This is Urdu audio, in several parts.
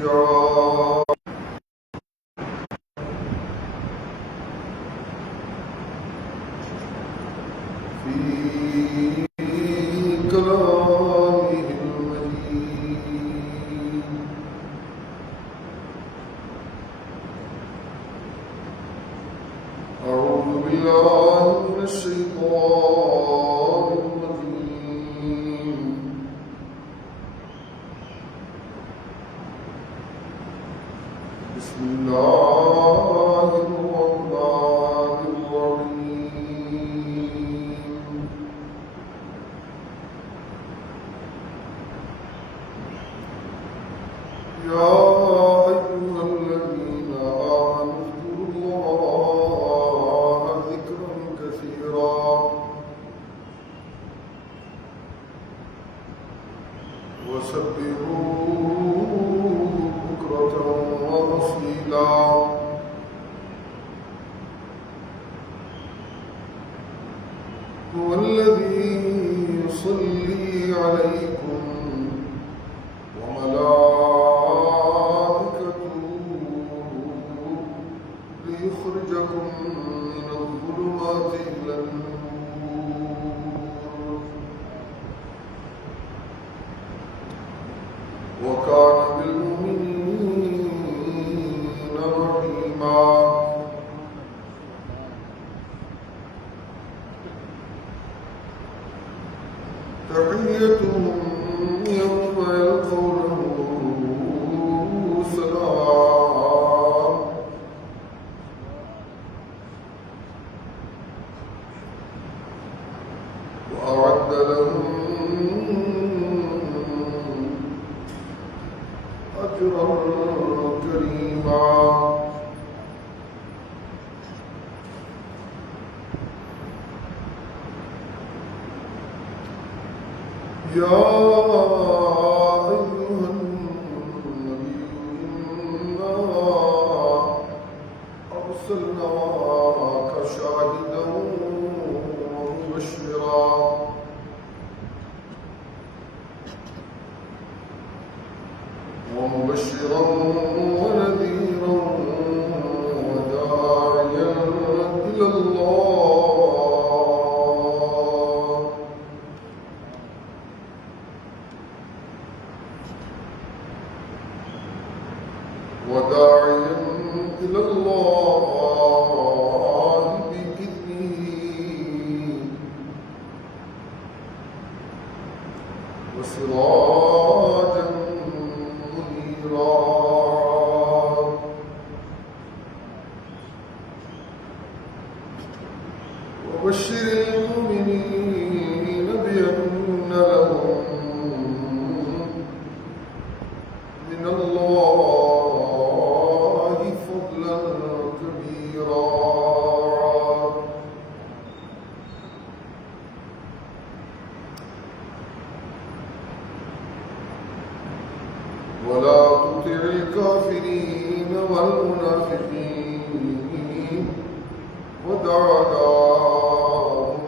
شفيعا في كلامه المجيد. أعوذ بالله من الشيطان الرجيم. بسم الله الرحمن الرحيم. يا أيها الذين آمنوا اذكروا الله ذكرا كثيرا وسبحوه بكرة وأصيلا. هو الذي يصلي عليكم وملائكته ليخرجكم من الظلمات إلى النور وكان بالمؤمنين رحيما. تحيتهم يوم يلقونه سلام. وأعد لهم أجرا كريما. يا أيها النبي إنا أرسلناك شاهدا ومبشرا ونذيرا وداعيا إلى الله بإذنه وسراجا منيرا. وبشر المؤمنين بأن لهم من الله فضلا كبيرا. ولا تطع الكافرين والمنافقين ودع لهم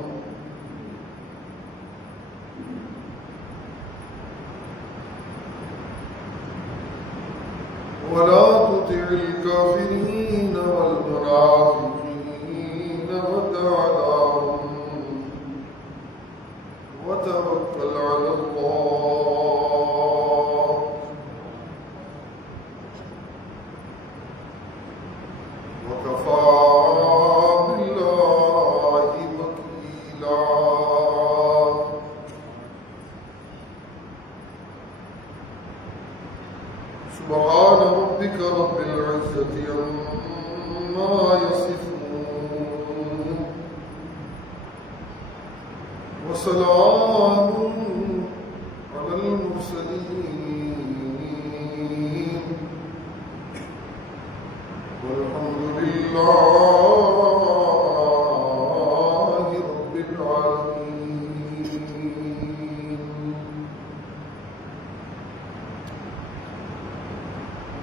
ولا تطع الكافرين والمنافقين ودع لهم وتوكل على الله وكفى بالله وكيلا. سبحان ربك رب العزة عما يصفون وسلام على المرسلين والحمد لله رب العالمين.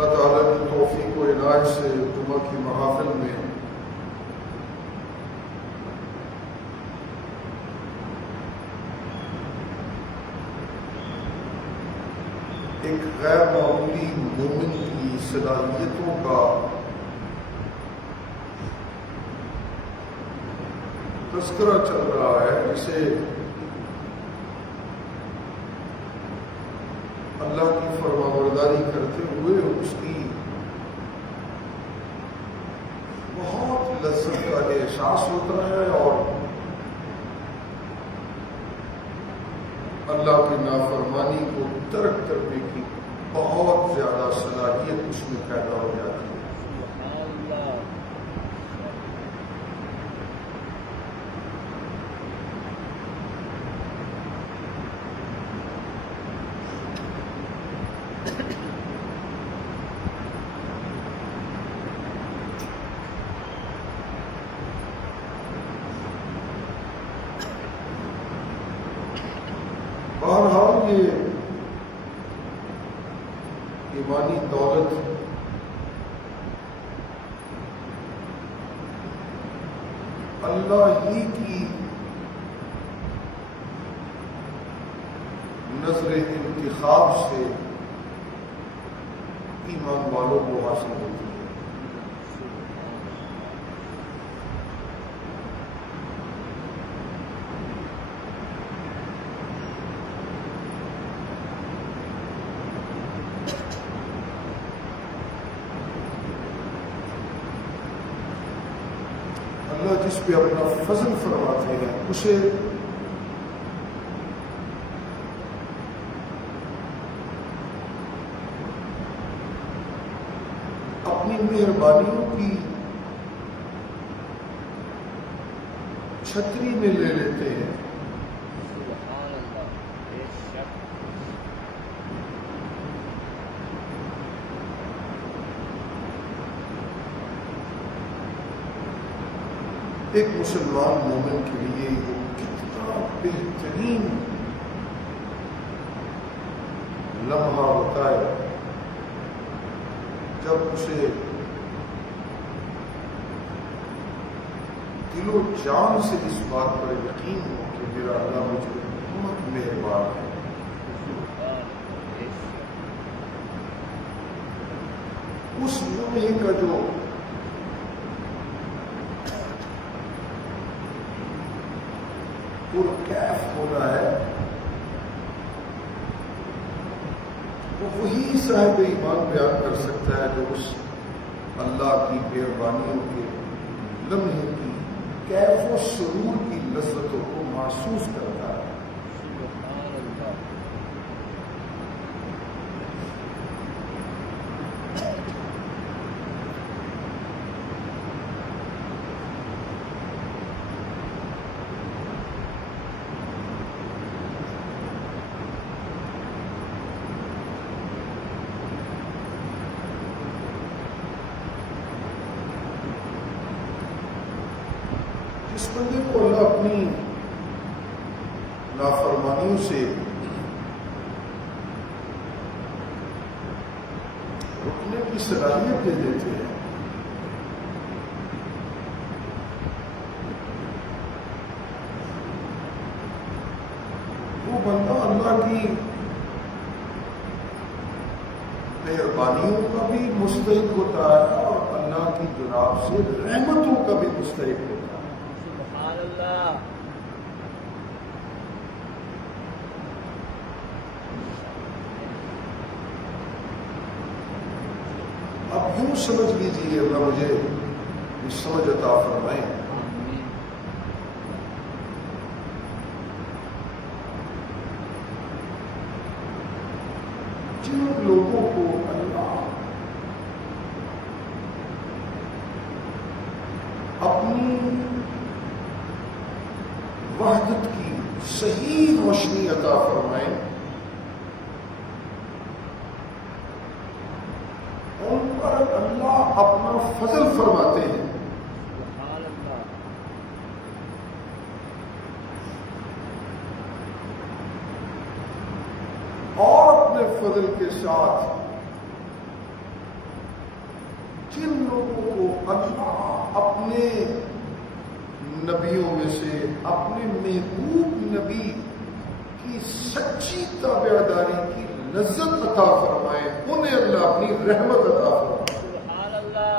اللہ تعالیٰ کی توفیق و عنایت سے جمعہ کی محافل میں ایک غیر معمولی مومن کی صلاحیتوں کا تذکرہ چل رہا ہے، جسے اللہ کی فرمانبرداری کرتے ہوئے اس کی بہت لذت کا احساس ہوتا ہے اور اللہ کی نافرمانی کو ترک کرنے کی بہت زیادہ صلاحیت اس میں پیدا ہو جاتی ہے۔ بہرحال یہ ایمانی دولت اللہ ہی کی نظر انتخاب سے ایمان والوں کو حاصل ہوتی ہے۔ اللہ جس پہ اپنا فضل فرماتے ہیں اسے اپنی مہربانیوں کی چھتری میں لے لیتے ہیں۔ ایک مسلمان مومن کے لیے یہ کتنا بہترین لمحہ ہوتا ہے جب اسے دل و جان سے اس بات پر یقین ہو کہ میرا اللہ مجھ پر بہت مہربان ہے۔ اس لمحے کا جو کیف ہونا ہے وہ وہی صاحب ایمان بیان کر سکتا ہے جو اس اللہ کی مہربانیوں کے لمحے کی کیف و سرور کی لذتوں کو محسوس کرتا ہے۔ اس بندے کو اللہ اپنی نافرمانیوں سے رکنے کی صلاحیت دے دیتے ہیں، وہ بندہ اللہ کی مہربانیوں کا بھی مستحق ہوتا ہے اور اللہ کی جناب سے رحمتوں کا بھی مستحق ہوتا ہے۔ اب یوں سمجھ لیجیے، اللہ مجھے سمجھ عطا فرمائیں، جن لوگوں کو اللہ اپنی وحدت کی صحیح روشنی عطا فرمائیں، ان پر اللہ اپنا فضل فرماتے ہیں۔ اور اپنے فضل کے ساتھ لوگوں کو اللہ اپنے نبیوں میں سے اپنے محبوب نبی کی سچی تابعداری کی لذت عطا فرمائے، انہیں اللہ اپنی رحمت عطا فرمائے۔ سبحان اللہ۔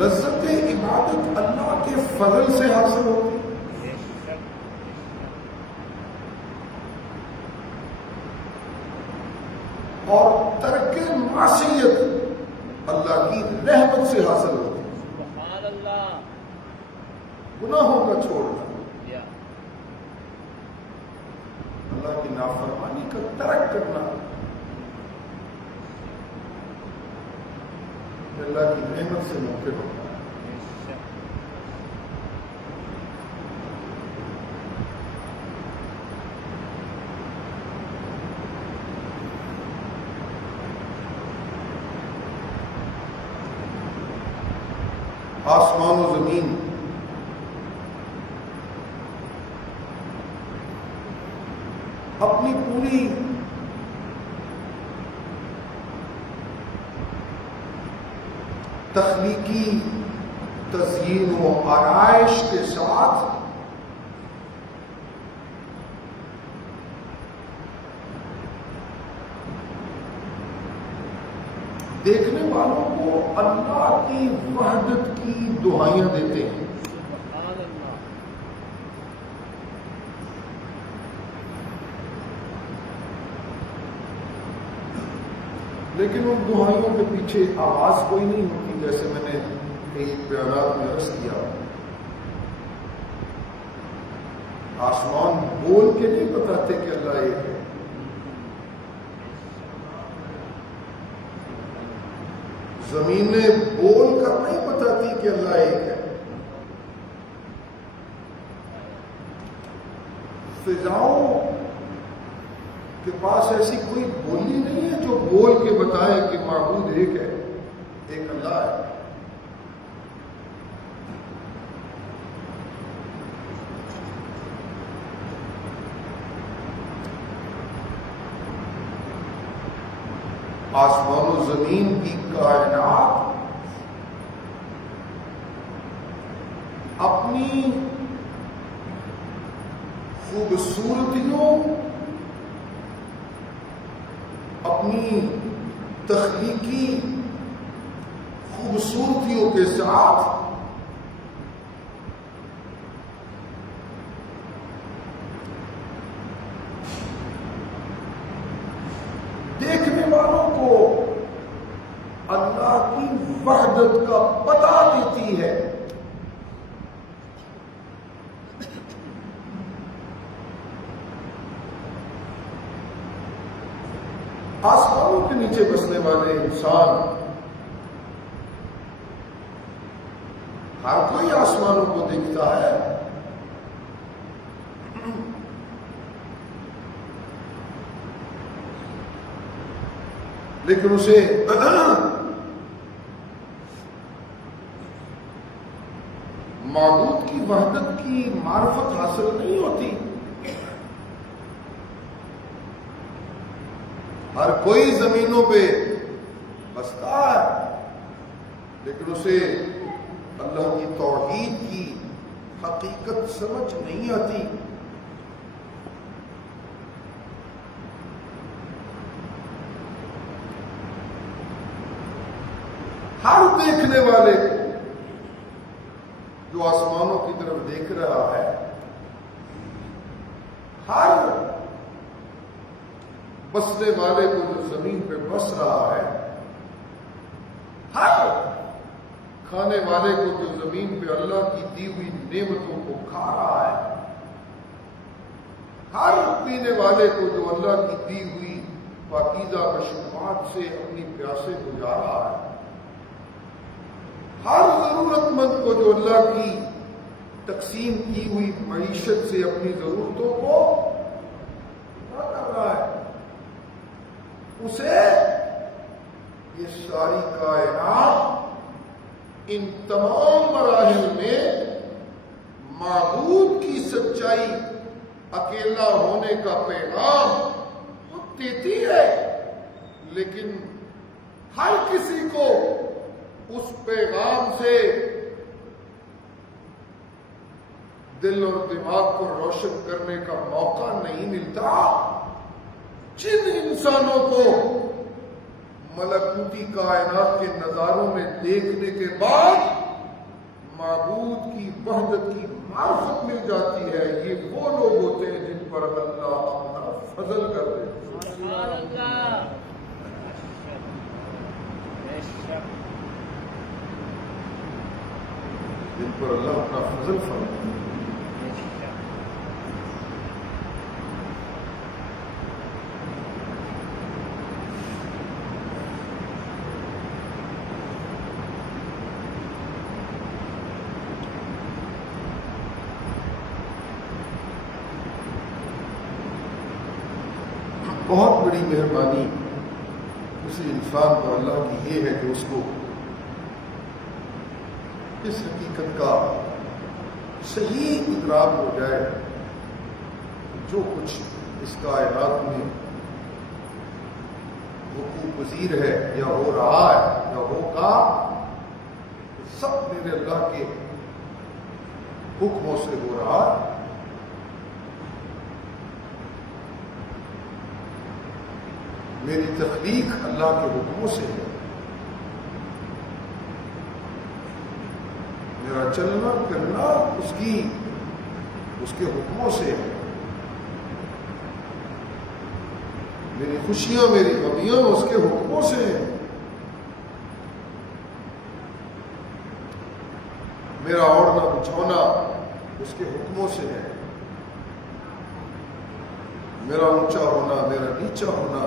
لذت عبادت اللہ کے فضل سے حاصل ہوتی ہے، اور ترک معصیت اللہ کی رحمت سے حاصل ہوتی ہے۔ سبحان اللہ۔ گناہوں کا چھوڑنا، اللہ کی نافرمانی کا ترک کرنا، اللہ کی رحمت سے ممکن ہوتا ہے۔ آسمان و زمین اپنی پوری تخلیقی تزئین و آرائش کے ساتھ دیکھنے والوں کو اللہ کی وحدت کی دعائیاں دیتے ہیں۔ سبحان اللہ۔ لیکن ان دعائیوں کے پیچھے آواز کوئی نہیں ہوتی، جیسے میں نے کئی بیانات میں عرض کیا۔ آسمان بول کے نہیں بتاتے کہ اللہ ایک ہے، زمینیں بول کر نہیں بتاتی کہ اللہ ایک ہے، فضاؤں کے پاس ایسی کوئی بولی نہیں ہے جو بول کے بتائے کہ معبود ایک ہے، ایک اللہ ہے۔ آسمان و زمین کی کائنات اپنی خوبصورتیوں، اپنی تخلیقی خوبصورتیوں کے ساتھ دیکھنے والوں کو اللہ کی وحدت کا پتہ دیتی ہے۔ آسمانوں کے نیچے بسنے والے انسان، ہر کوئی آسمانوں کو دیکھتا ہے، لیکن اسے معبود کی وحدت کی معرفت حاصل نہیں ہوتی۔ ہر کوئی زمینوں پہ بستا ہے، لیکن اسے اللہ کی توحید کی حقیقت سمجھ نہیں آتی۔ ہر دیکھنے والے جو آسمانوں کی طرف دیکھ رہا ہے، ہر بسنے والے کو جو زمین پہ بس رہا ہے، ہر کھانے والے کو جو زمین پہ اللہ کی دی ہوئی نعمتوں کو کھا رہا ہے، ہر پینے والے کو جو اللہ کی دی ہوئی پاکیزہ مشروبات سے اپنی پیاسے بجھا رہا ہے، ہر ضرورت مند کو جو اللہ کی تقسیم کی ہوئی معیشت سے اپنی ضرورتوں کو پورا کر رہا ہے، تمام مراحل میں معبود کی سچائی اکیلا ہونے کا پیغام وہ دیتی ہے، لیکن ہر کسی کو اس پیغام سے دل اور دماغ کو روشن کرنے کا موقع نہیں ملتا۔ جن انسانوں کو ملکوتی کائنات کے نظاروں میں دیکھنے کے بعد معبود کی وحدت کی معرفت مل جاتی ہے، یہ وہ لوگ ہوتے ہیں جن پر اللہ اپنا فضل کر دیتے ہیں۔ سبحان اللہ۔ جن پر اللہ اپنا فضل فرماتا ہے۔ بہت بڑی مہربانی کسی انسان پر اللہ کی یہ ہے کہ اس کو اس حقیقت کا صحیح ادراک ہو جائے، جو کچھ اس کائنات میں وقوع پذیر ہے یا ہو رہا ہے یا ہوگا، سب میرے اللہ کے حکموں سے ہو رہا ہے۔ میری تخلیق اللہ کے حکموں سے ہے، میرا چلنا پھرنا اس کے حکموں سے ہے، میری خوشیاں میری غمیاں اس کے حکموں سے ہیں، میرا اوڑھنا بچھونا اس کے حکموں سے ہے، میرا اونچا ہونا میرا نیچا ہونا،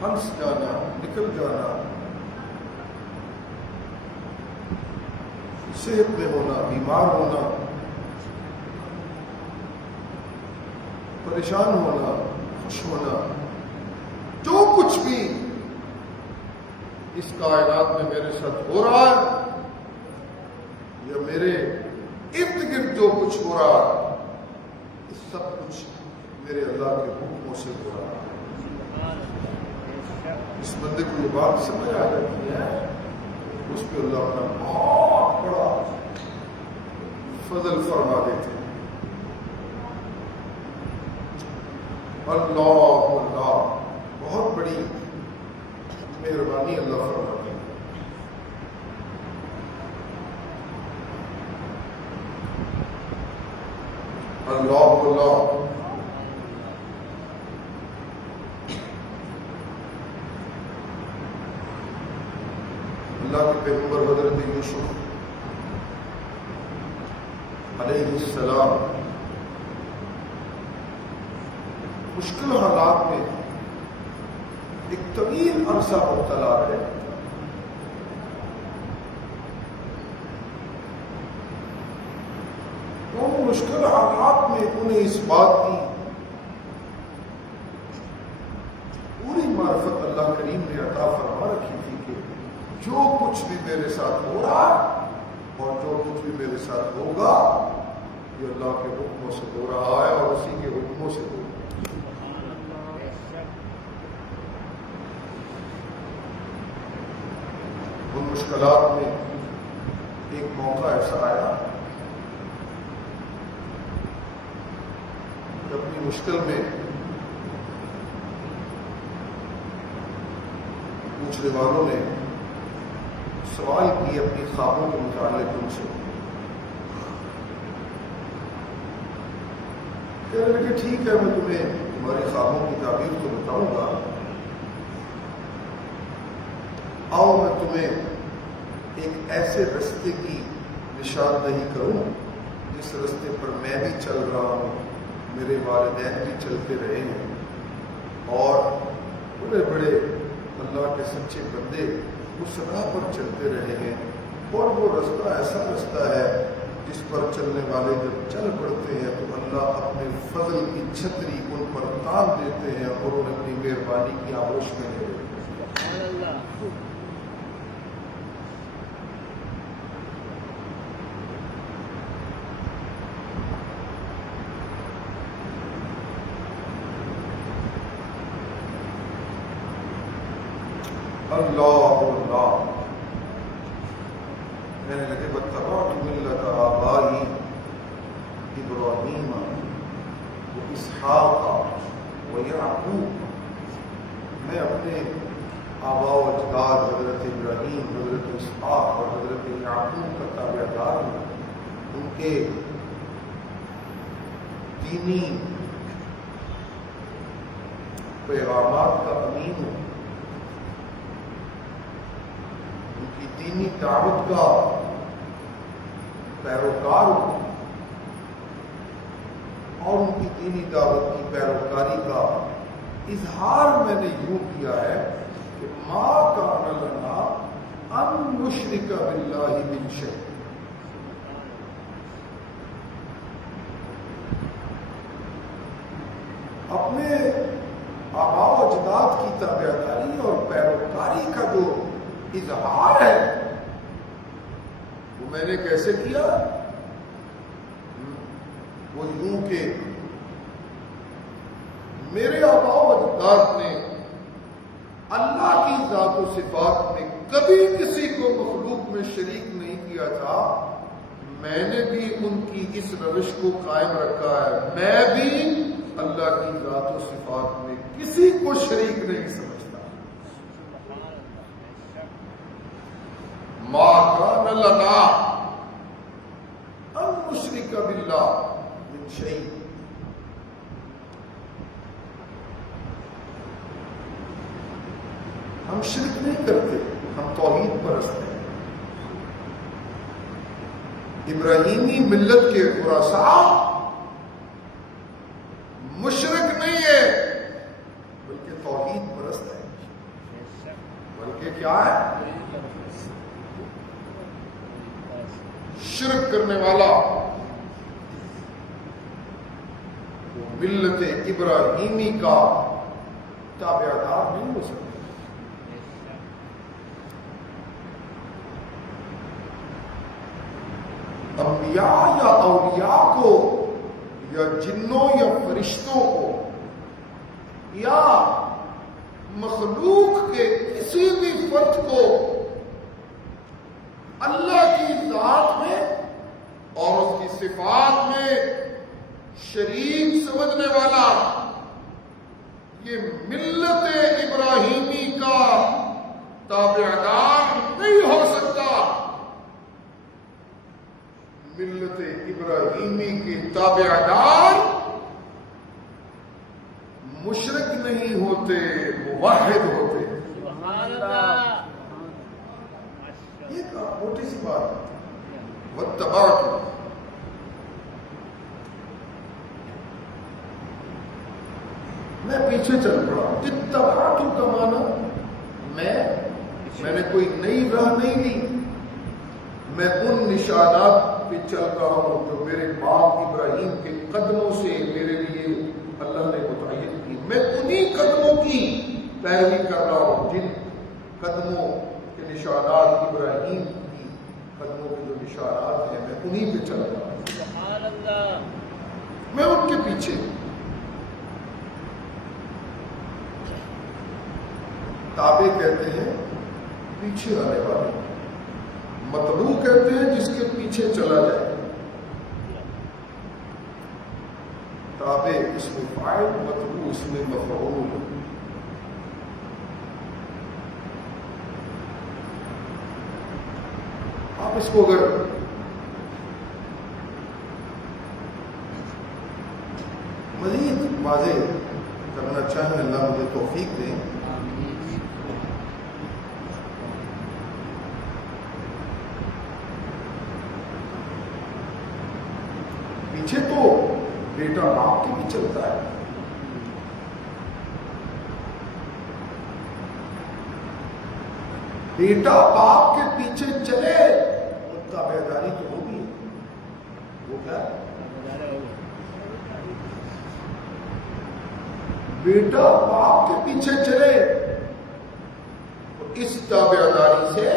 ہنس جانا نکل جانا، صحت میں ہونا بیمار ہونا، پریشان ہونا خوش ہونا، جو کچھ بھی اس کائنات میں میرے ساتھ ہو رہا ہے یا میرے ارد گرد جو کچھ ہو رہا ہے، اس سب کچھ میرے اللہ کے حکموں سے ہو رہا ہے۔ اس بندے کو یہ بات سمجھ آ جاتی ہے، اس پہ اللہ اپنا بہت بڑا فضل فرما دیتے ہیں۔ اللہ اللہ، بہت بڑی مہربانی اللہ فرماتے ہیں۔ اللہ اللہ، اللہ کے پیغمبر حضرت یوسف علیہ السلام مشکل حالات میں ایک طویل عرصہ مبتلا رہے، ان مشکل حالات میں انہیں اس بات کی پوری معرفت اللہ کریم نے عطا فرما رکھی تھی کہ جو کچھ بھی میرے ساتھ ہو رہا ہے اور جو کچھ بھی میرے ساتھ ہوگا، یہ اللہ کے حکموں سے ہو رہا ہے اور اسی کے حکموں سے ہوگا۔ ان مشکلات میں ایک موقع ایسا آیا کہ اپنی مشکل میں پوچھنے والوں نے سوال کی اپنی خوابوں کے متعلق ان سے، کہنے لگے ٹھیک ہے میں تمہیں تمہاری خوابوں کی تعبیر تو بتاؤں گا، آؤ میں تمہیں ایک ایسے رستے کی نشاندہی کروں جس رستے پر میں بھی چل رہا ہوں، میرے والدین بھی چلتے رہے ہیں اور بڑے بڑے اللہ کے سچے بندے اس راہ پر چلتے رہے ہیں، اور وہ رستہ ایسا رستہ ہے جس پر چلنے والے جب چل پڑتے ہیں تو اللہ اپنے فضل کی چھتری ان پر تان دیتے ہیں اور انہیں اپنی مہربانی کی آغوش میں لے لیتے ہیں۔ اللہ اللہ کہنے لگے واتبعت ملت آبائی ابراہیم و اسحاق و یعقوب، میں اپنے آبا و اجداد حضرت ابراہیم، حضرت اسحاق اور حضرت یعقوب کا تابع دار ہوں، ان کے دینی پیغامات کا امین ہوں، ان کی دینی دعوت کا پیروکار ہوں، اور ان کی دینی دعوت کی پیروکاری کا اظہار میں نے یوں کیا ہے کہ ما کان لنا ان نشرک باللہ من شیء، اپنے آباء و اجداد کی تابعداری اور پیروکاری کا جو اظہار ہے وہ میں نے کیسے کیا؟ وہ یوں کہ میرے آباء و اجداد نے اللہ کی ذات و صفات میں کبھی کسی کو مخلوق میں شریک نہیں کیا تھا، میں نے بھی ان کی اس روش کو قائم رکھا ہے، میں بھی اللہ کی ذات و صفات میں کسی کو شریک نہیں سمجھتا۔ ما کان لنا ان نشرک باللہ من شیء، ہم شرک نہیں کرتے، ہم توحید پرست ہیں۔ ابراہیمی ملت کے خراسان مشرک نہیں ہے بلکہ توحید پرست ہے، بلکہ کیا ہے؟ شرک کرنے والا وہ ملت ابراہیمی کا تابع دار نہیں ہو سکتا۔ انبیاء یا اولیاء کو یا جنوں یا فرشتوں کو یا مخلوق کے کسی بھی فرد کو اللہ کی ذات میں اور اس کی صفات میں شریک سمجھنے والا یہ ملت ابراہیمی کا تابعدار نہیں ہو سکتا۔ ملت ابراہیمی کے تابعدار مشرک نہیں ہوتے، موحد ہوتے۔ سبحان اللہ۔ یہ موٹی سی بات، واتبعت، میں پیچھے چل پڑا۔ اتبعت کا معنی میں نے کوئی نئی راہ نہیں لی، میں ان نشانات پہ چل رہا ہوں جو میرے باپ ابراہیم کے قدموں سے میرے لیے اللہ نے متعین کی، میں انہی قدموں کی پیروی کر رہا ہوں جن قدموں کے نشانات ابراہیم کی قدموں کے جو نشانات ہیں میں انہی پہ چل رہا ہوں۔ سبحان اللہ۔ میں ان کے پیچھے۔ تابع کہتے ہیں پیچھے آنے والے، متبوع کہتے ہیں جس کے پیچھے چلا جائے۔ تابع اس میں فاعل، متبوع اس میں مفعول۔ آپ اس کو اگر مزید واضح کرنا چاہیں، اللہ مجھے توفیق دیں، پیچھے تو بیٹا باپ کے بھی چلتا ہے، بیٹا باپ کے پیچھے چلے اور تابعداری تو ہوگی۔ وہ کیا ہے؟ بیٹا باپ کے پیچھے چلے اور اس تابعداری سے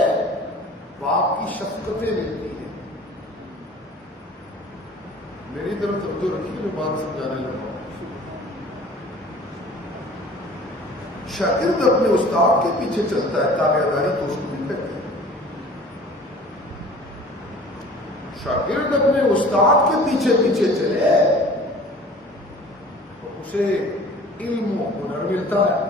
باپ کی شفقتیں ملتی ہیں۔ میری طرف توجہ رکھیے، میں بات سمجھانے لگا ہوں۔ شاگرد اپنے استاد کے پیچھے چلتا ہے، تابعداری تو اس کو بھی کہتے ہیں۔ شاگرد اپنے استاد کے پیچھے پیچھے چلے تو اسے علم و ہنر ملتا ہے۔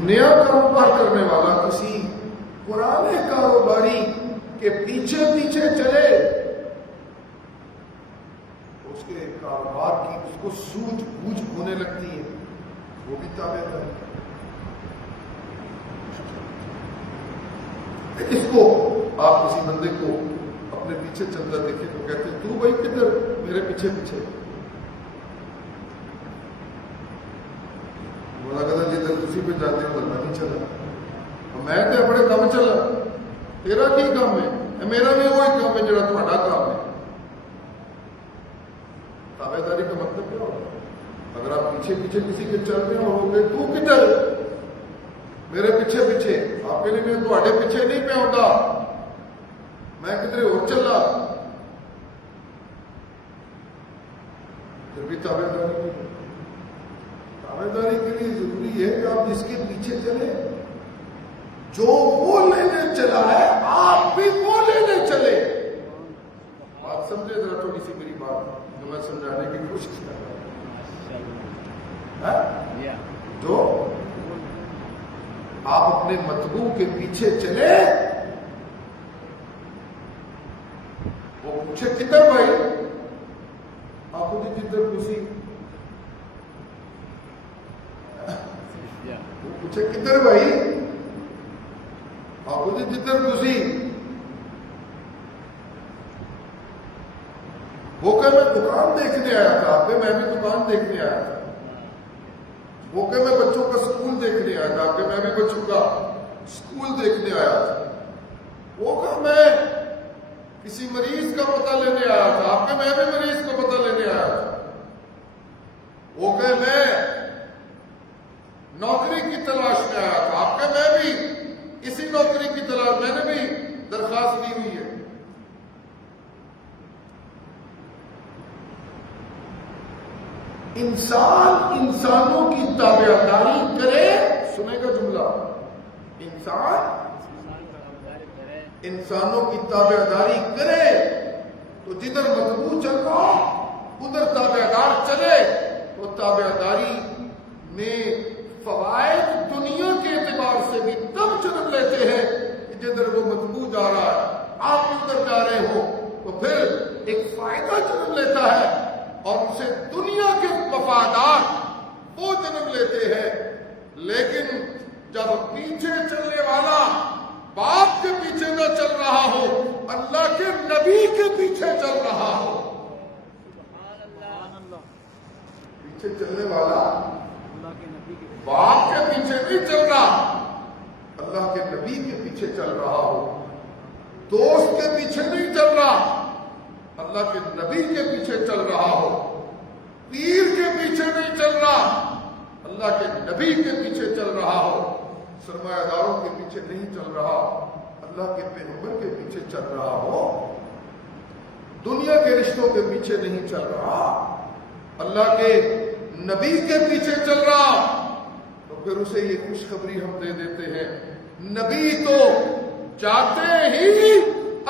نیا کاروبار کرنے والا کسی پرانے کاروباری کے پیچھے پیچھے چلے، اس کے کاروبار کی اس کو سوجھ بوجھ ہونے لگتی ہے، وہ بھی تابع داری۔ اس کو آپ کسی بندے کو اپنے پیچھے چلتا دیکھیں تو کہتے ہیں تو بھائی کدھر، میرے پیچھے پیچھے۔ جدھر تسی پہ جاتے ہو میں نہیں چلا، میں تو اپنے کام چلا، تیرا کی کام ہے؟ میرا بھی وہی کام ہے جڑا تھوڑا کام ہے۔ تابع داری کا مطلب کیا ہوتا ہے؟ اگر آپ پیچھے پیچھے کسی کے چل رہے ہو گے تو کدھر، میرے پیچھے پیچھے، آپ کے لیے میں تھوڑے پیچھے نہیں پہ ہوتا، میں کدھر اور چلا، پھر بھی تابع داری نہیں۔ تابع داری کے لیے ضروری ہے کہ آپ جس کے پیچھے چلے، جو وہ لینے چلا ہے آپ بھی وہ لینے چلے۔ بات سمجھے ذرا تھوڑی سی میری بات جو میں سمجھانے کی کوشش کر رہا ہوں۔ جو آپ اپنے مطبوع کے پیچھے چلے، وہ پوچھے کدھر بھائی، آپ کو جدھر خوشی، وہ پوچھے کدھر بھائی، آپ کو جدھر خوشی، وہ کہ میں دکان دیکھنے آیا تھا، آپ کے میں بھی دکان دیکھنے آیا تھا، وہ کہ میں بچوں کا اسکول دیکھنے آیا تھا، کہ میں بھی بچوں کا اسکول دیکھنے آیا تھا، وہ کہ میں کسی مریض کا پتہ لینے آیا تھا، آپ کے میں بھی مریض کا پتہ لینے آیا تھا، وہ کہ میں نوکری کی تلاش میں آیا تھا، آپ کے میں بھی اسی نوکری کی تلاش، میں نے بھی درخواست دی ہوئی ہے۔ انسان انسانوں کی تابعداری کرے، سنے گا جملہ، انسان انسانوں کی تابعداری کرے تو جدھر مطبوع چل رہا ادھر تابعدار چلے، تو تابعداری میں فوائد دنیا کے اعتبار سے بھی تب جنم لیتے ہیں کہ جدھر وہ مطبوع جا رہا ہے آپ بھی ادھر جا رہے ہو، تو پھر ایک فائدہ جنم لیتا ہے اور اسے دنیا کے مفادات وہ جنم لیتے ہیں۔ لیکن جب پیچھے چلنے والا باپ کے پیچھے نہ چل رہا ہو، اللہ کے نبی کے پیچھے چل رہا ہو، پیچھے چلنے والا باپ کے پیچھے نہیں چل رہا، اللہ کے نبی کے پیچھے چل رہا ہو، دوست کے پیچھے نہیں چل رہا، اللہ کے نبی کے پیچھے چل رہا ہو، پیر کے پیچھے نہیں چل رہا، اللہ کے نبی کے پیچھے چل رہا ہو، سرمایہ داروں کے پیچھے نہیں چل رہا، اللہ کے پیغمبر کے پیچھے چل رہا ہو، دنیا کے رشتوں کے پیچھے نہیں چل رہا، اللہ کے نبی کے پیچھے چل رہا، تو پھر اسے یہ خوشخبری ہم دے دیتے ہیں، نبی تو جاتے ہی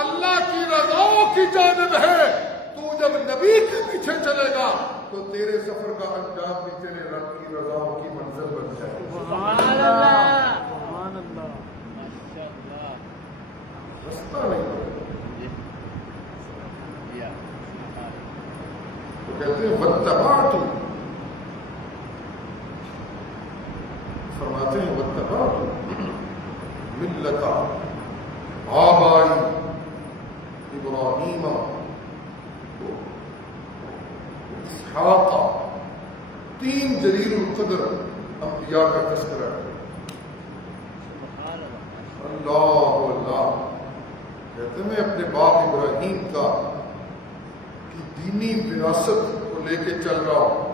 اللہ کی رضا کی جانب ہے، تو جب نبی کے پیچھے چلے گا تو تیرے سفر کا انجام بھی تیرے رب کی رضا کی منزل بن جائے گا۔ سبحان اللہ، سبحان اللہ، ماشاءاللہ، رستہ نہیں تو کہتے ہیں واتبعت، فرماتے ہیں واتبعت ملت آبائی ابراہیم اسحاق، تین جلیل القدر انبیاء کا تذکرہ ہے۔ اللہ اللہ، کہتے ہیں میں اپنے باپ ابراہیم کا کی دینی وراثت کو لے کے چل رہا ہوں،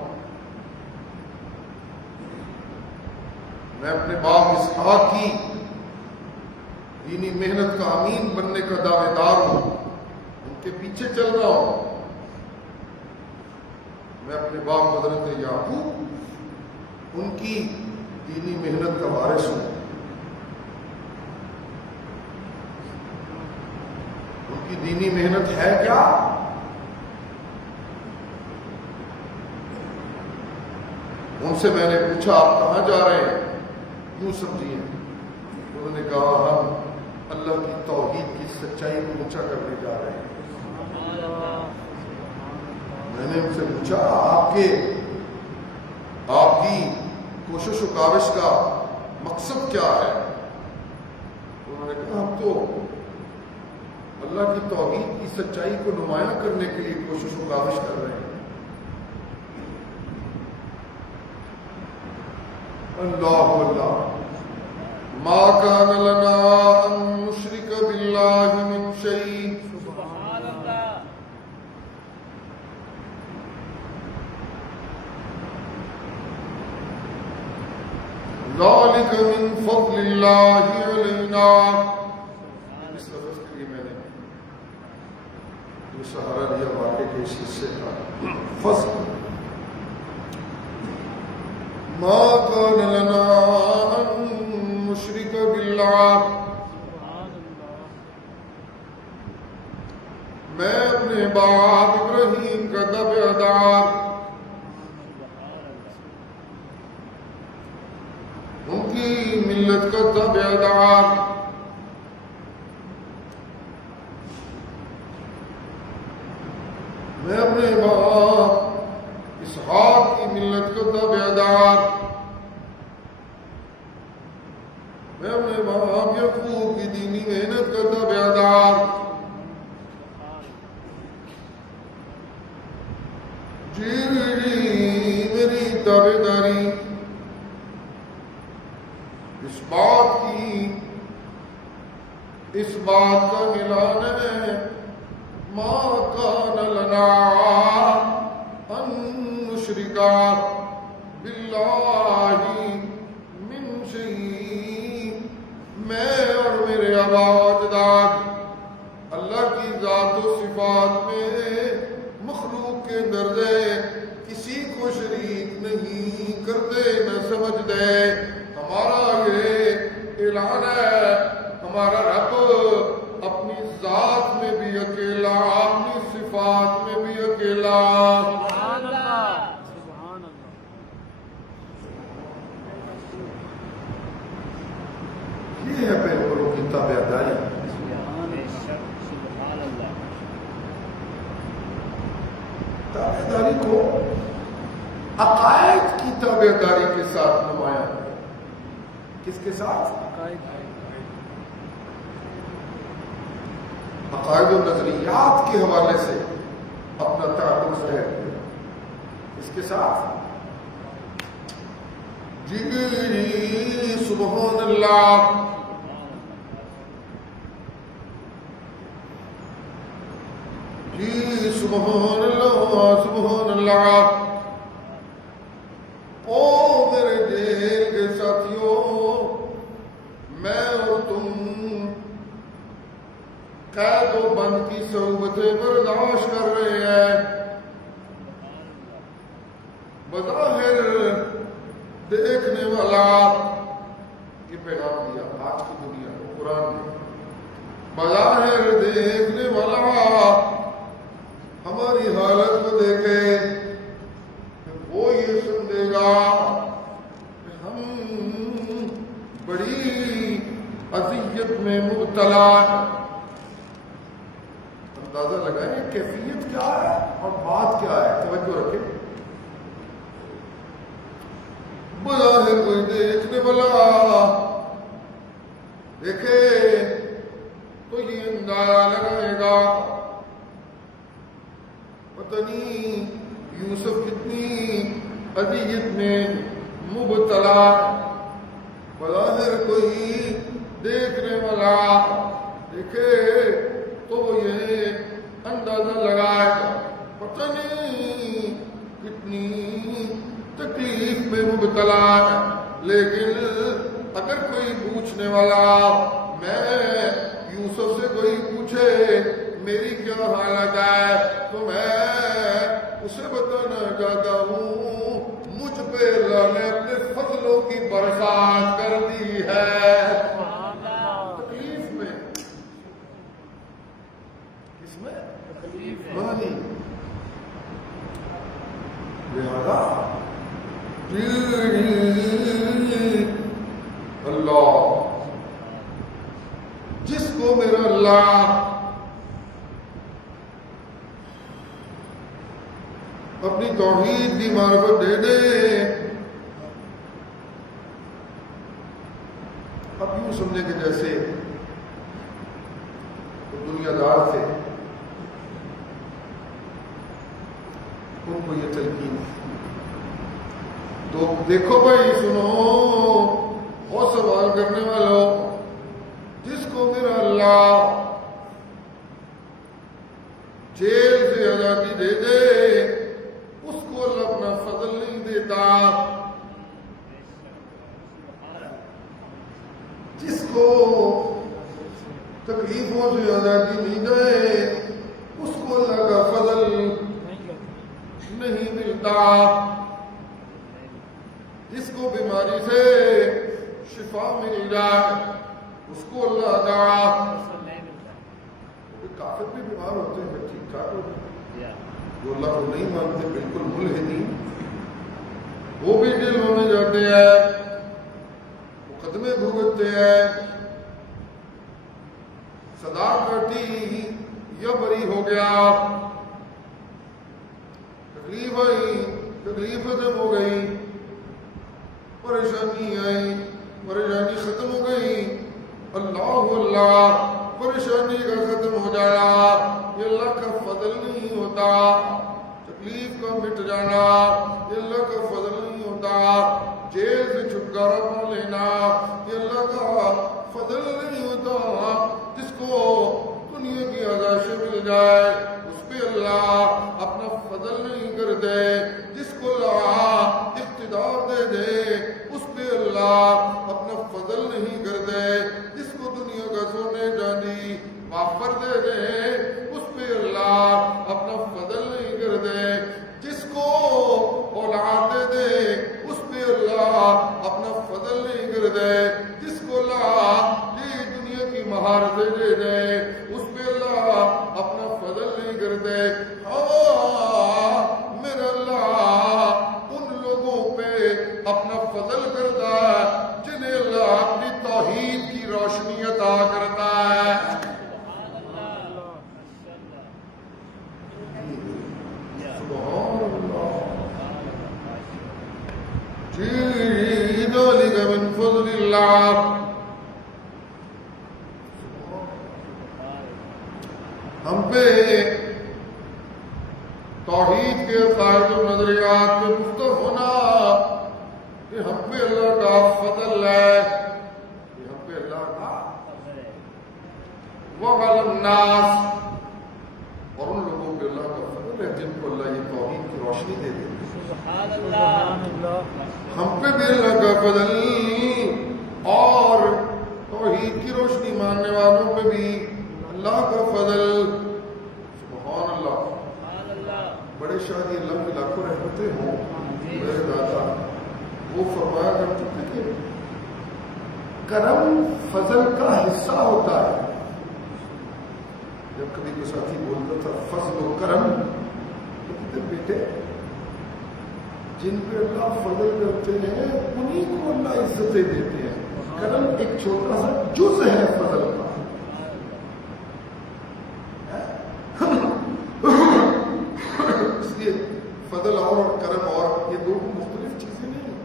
میں اپنے باپ اسحاق کی دینی محنت کا امین بننے کا دعوے دار ہوں، ان کے پیچھے چل رہا ہوں۔ میں اپنے باپ حضرت یعقوب ان کی دینی محنت کا وارث ہوں۔ ان کی دینی محنت ہے کیا؟ ان سے میں نے پوچھا آپ کہاں جا رہے ہیں؟ یوں سمجھیے، انہوں نے کہا ہم اللہ کی توحید کی سچائی کو اونچا کرنے جا رہے ہیں۔ میں نے ان سے پوچھا آپ کی کوشش و کاوش کا مقصد کیا ہے؟ انہوں نے کہا ہم تو اللہ کی توحید کی سچائی کو نمایاں کرنے کے لیے کوشش و کاوش کر رہے ہیں۔ اللہ اللہ، ما کان لنا ان نشرک باللہ من شیء، سبحان اللہ، ذالک من فضل اللہ علینا۔ اس لفظ کے لیے میں نے جو سہارا لیا واقعے کے اس حصے کا فضل، ما کان لنا ان نشرک باللہ، میں اپنے باپ ابراہیم کا تابع دار، ان کی ملت کا تابع دار، میں اپنے باپ اسحاق کی ملت کا تابع دار، میں اپنے باپ یعقوب کی دینی محنت کا تابع دار۔ جی میری تابع داری اس بات کا اعلان ہے، ما کان لنا ان نشرک باللہ من شیء، میں اور میرے آباء و اجداد اللہ کی ذات و صفات میں مخلوق کے درجے کسی کو شریک نہیں کرتے نہ سمجھتے۔ ہمارا یہ اعلان ہے، ہمارا رب اپنی ذات میں بھی اکیلا، اپنی صفات میں بھی اکیلا۔ سبحان اللہ، سبحان اللہ، یہ ہے پیغمبروں کی تابع داری۔ سبحان اللہ، تابع داری کو عقائد کی تابع داری کے ساتھ نمایاں، کس کے ساتھ؟ عقائد و نظریات کے حوالے سے اپنا تعلق ظاہر کیا، اس کے ساتھ جی سبحان اللہ، جی سبحان اللہ، سبحان اللہ۔ او میرے جیل کے ساتھیوں، میں اور تم قید و بند کی صعوبتیں برداشت کر رہے ہیں۔ بظاہر دیکھنے والا، یہ پیغام دیا آج کی دنیا کو قرآن نے، بظاہر دیکھنے والا ہماری حالت کو دیکھے وہ یہ سمجھے گا کہ ہم بڑی اذیت میں مبتلا ہیں۔ اندازہ لگائیں کیفیت کیا ہے اور بات کیا ہے، توجہ رکھیں۔ بظاہر کوئی دیکھنے والا دیکھے تو یہ اندازہ لگائے گا پتہ نہیں یوسف کتنی اذیت میں مبتلا۔ بظاہر کوئی دیکھنے والا دیکھے تو یہ اندازہ لگائے گا پتہ نہیں کتنی تکلیف میں مبتلا ہے، لیکن اگر کوئی پوچھنے والا میں یوسف سے کوئی پوچھے میری کیا حالت ہے تو میں اسے بتانا چاہتا ہوں مجھ پہ اللہ نے اپنے فضلوں کی برسات کر دی ہے۔ تکلیف میں، کس میں؟ مانی لہذا اللہ، جس کو میرا اللہ اپنی توحید کی معرفت دے دے، اب یوں سمجھے کہ جیسے دنیا دار تھے، ان کو یہ تلقین، تو دیکھو بھائی سنو اور سوال کرنے والوں، جس کو میرا اللہ جیل سے آزادی دے دے اس کو اللہ اپنا فضل نہیں دیتا، جس کو تکلیفوں سے آزادی نہیں دے اس کو اللہ کا فضل نہیں ملتا، جس کو بیماری سے شفا مل جائے اس کو اللہ کا، کافر بھی بیمار ہوتے ہیں جب ٹھیک ٹھاک ہوتے ہیں، جو اللہ کو نہیں مانتے بالکل ملحدین، وہ بھی جیلوں میں جاتے ہیں، مقدمے بھگتتے ہیں، سزا کٹی یا بری ہو گیا، تکلیف آئی، تکلیف ختم ہو گئی، پریشانی آئی، پریشانی ختم ہو گئی، اللہ اللہ، پریشانی کا ختم ہو جانا یہ اللہ کا فضل نہیں ہوتا، تکلیف کا مٹ جانا یہ اللہ کا فضل نہیں ہوتا، جیل سے چھٹکارا پا لینا یہ اللہ کا فضل نہیں ہوتا، جس کو دنیا کی آزائشیں مل جائے اس پہ اللہ اپنا فضل نہیں کر دے، جس کو اللہ اقتدار دے دے اس پہ اللہ اپنا فضل نہیں کر دے، جس کو دنیا کا سونے چاندی وافر دے دے اس پہ اللہ اپنا فضل نہیں کر دے، جس کو اولاد دے دے اس پہ اللہ اپنا فضل نہیں کر دے، جس کو اللہ یہ دنیا کی مہارتیں دے دے اس پہ اللہ اپنا فضل نہیں کر دے، میرا اللہ ان لوگوں پہ اپنا فضل کرتا ہے جنہیں اللہ اپنی توحید کی روشنی عطا کرتا ہے۔ سبحان اللہ، ذلک من فضل اللہ، ہم پہ توحید کے عقائد و نظریات پہ گفتگو ہونا یہ ہم پہ اللہ کا فضل ہے، یہ ہم پہ اللہ کا وعلی الناس، اور ان لوگوں پہ اللہ کا فضل ہے جن کو اللہ یہ توحید کی روشنی دے دے، ہم پہ بھی اللہ کا فضل اور توحید کی روشنی ماننے والوں پہ بھی اللہ کا فضل، سبحان اللہ، بڑے شادی اللہ کی لاکھوں رحمتیں ہوں، میرے دادا وہ فرمایا کرتے تھے کہ کرم فضل کا حصہ ہوتا ہے، جب کبھی کوئی ساتھی بولتا تھا فضل و کرم تو کہتے بیٹے جن پہ اللہ فضل کرتے ہیں انہیں کو اللہ عزتیں دیتے ہیں، کرم ایک چھوٹا سا جز ہے فضل کا، اس لیے فضل اور کرم اور یہ دو مختلف چیزیں نہیں ہیں،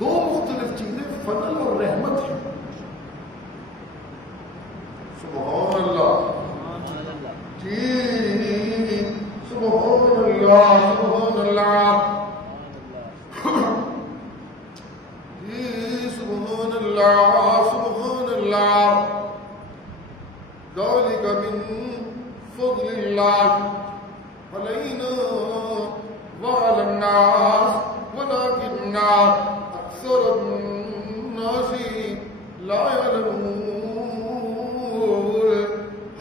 دو مختلف چیزیں فضل اور رحمت ہیں، سبحان اللہ، جی سبحان اللہ، سبحان اللہ، جی سبحان اللہ، سبحان اللہ، ذلک من فضل اللہ علینا وعلی الناس اکثر الناس لا يعلمون،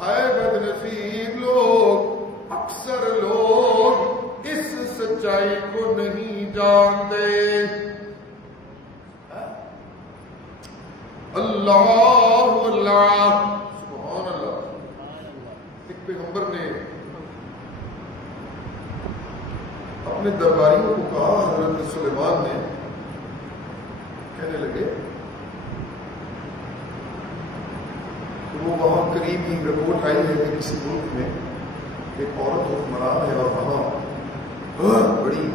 ہے بد نصیب لوگ، اکثر لوگ اس سچائی کو نہیں جانتے۔ اللہ اللہ سبحان اللہ۔ ایک پیغمبر نے اپنے درباریوں کو کہا، حضرت سلیمان نے کہنے لگے کہ وہ وہاں قریب ہی رپورٹ آئی ہے کہ کسی ملک میں ایک عورت حکمران ہے اور وہاں بڑی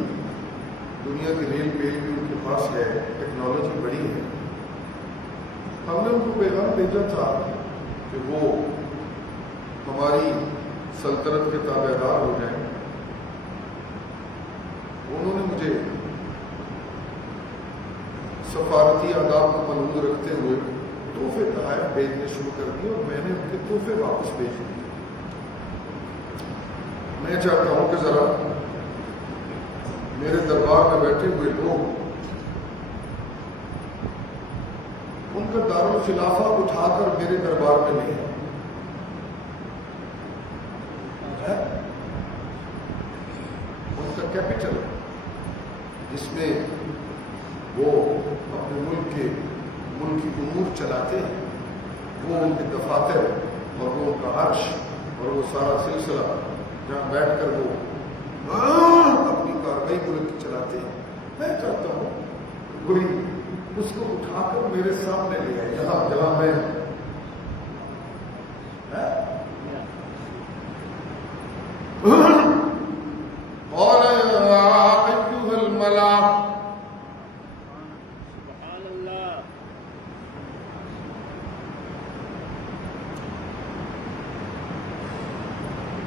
دنیا کی ریل پیل بھی ان کے پاس ہے، ٹیکنالوجی بڑی ہے۔ ہم نے ان کو پیغام بھیجا تھا کہ وہ ہماری سلطنت کے تابع دار ہو جائیں۔ انہوں نے مجھے سفارتی آداب کو ملحوظ رکھتے ہوئے تحفے تحائف بھیجنے شروع کر دیے اور میں نے ان کے تحفے واپس بھیج دیے۔ میں چاہتا ہوں کہ ذرا میرے دربار میں بیٹھے ہوئے لوگ ان کا دارالخلافہ اٹھا کر میرے دربار میں لے آئیں۔ ان کا کیپٹل جس میں وہ اپنے ملک کی امور چلاتے ہیں، وہ ان کے دفاتر اور وہ ان کا عرش اور وہ سارا سلسلہ جہاں بیٹھ کر وہ اپنی کارروائی ملک کی چلاتے ہیں، میں چاہتا ہوں کوئی اس کو اٹھا کر میرے سامنے لے آئے جہاں میں قال يا أيها الملأ سبحان اللہ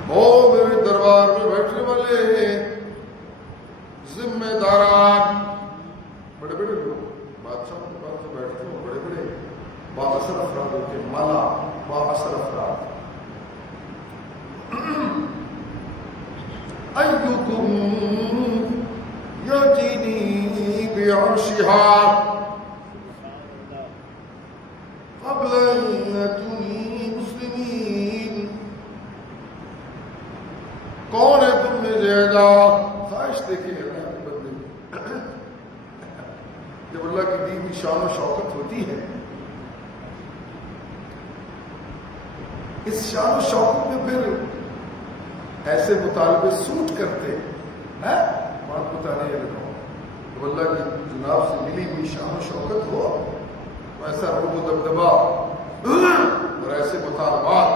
او میرے دربار میں بیٹھنے والے ذمہ داران، بڑے بڑے لوگ بادشاہوں کے پاس بیٹھتے ہیں، بڑے بڑے بااثر افراد ہوتے ہیں، مالا بااثر افراد۔ ایکم یاتینی بعرشہا قبل ان یاتونی مسلمین، کون ہے تم میں زیادہ خواہش دیکھیں اللہ کے بندے، جب اللہ کی دی ہوئی شان و شوکت ہوتی ہے، اس شان و شوکت میں پھر ایسے مطالبے سوٹ کرتے ہیں۔ بات بتانے لگا ہوں تو اللہ کی جناب سے ملی ہوئی شان و شوکت ہو، ایسا روب و دبدبا اور ایسے مطالبات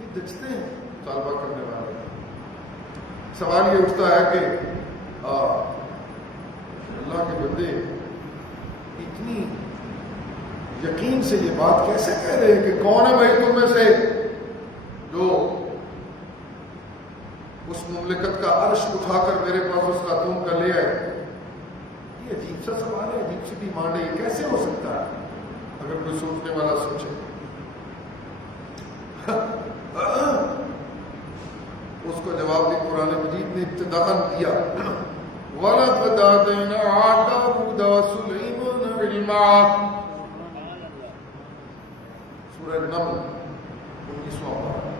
یہ دچتے ہیں مطالبہ کرنے والے۔ سوال یہ اٹھتا ہے کہ اللہ کے بندے اتنی یقین سے یہ بات کیسے کہہ رہے ہیں کہ کون ہے بھائی تم میں سے جو اس مملکت کا عرش اٹھا کر میرے پاس اس کا تم کا لے آئے؟ یہ عجیب سا سوال ہے، عجیب سی ڈیمانڈ ہے، یہ کیسے ہو سکتا ہے؟ اگر کوئی سوچنے والا سوچے اس کو جواب بھی قرآن مجید نے ابتداءً دیا، وَلَقَدْ آتَيْنَا دَاوُودَ وَسُلَيْمَانَ عِلْمًا، سورہ نمل 19واں پارہ۔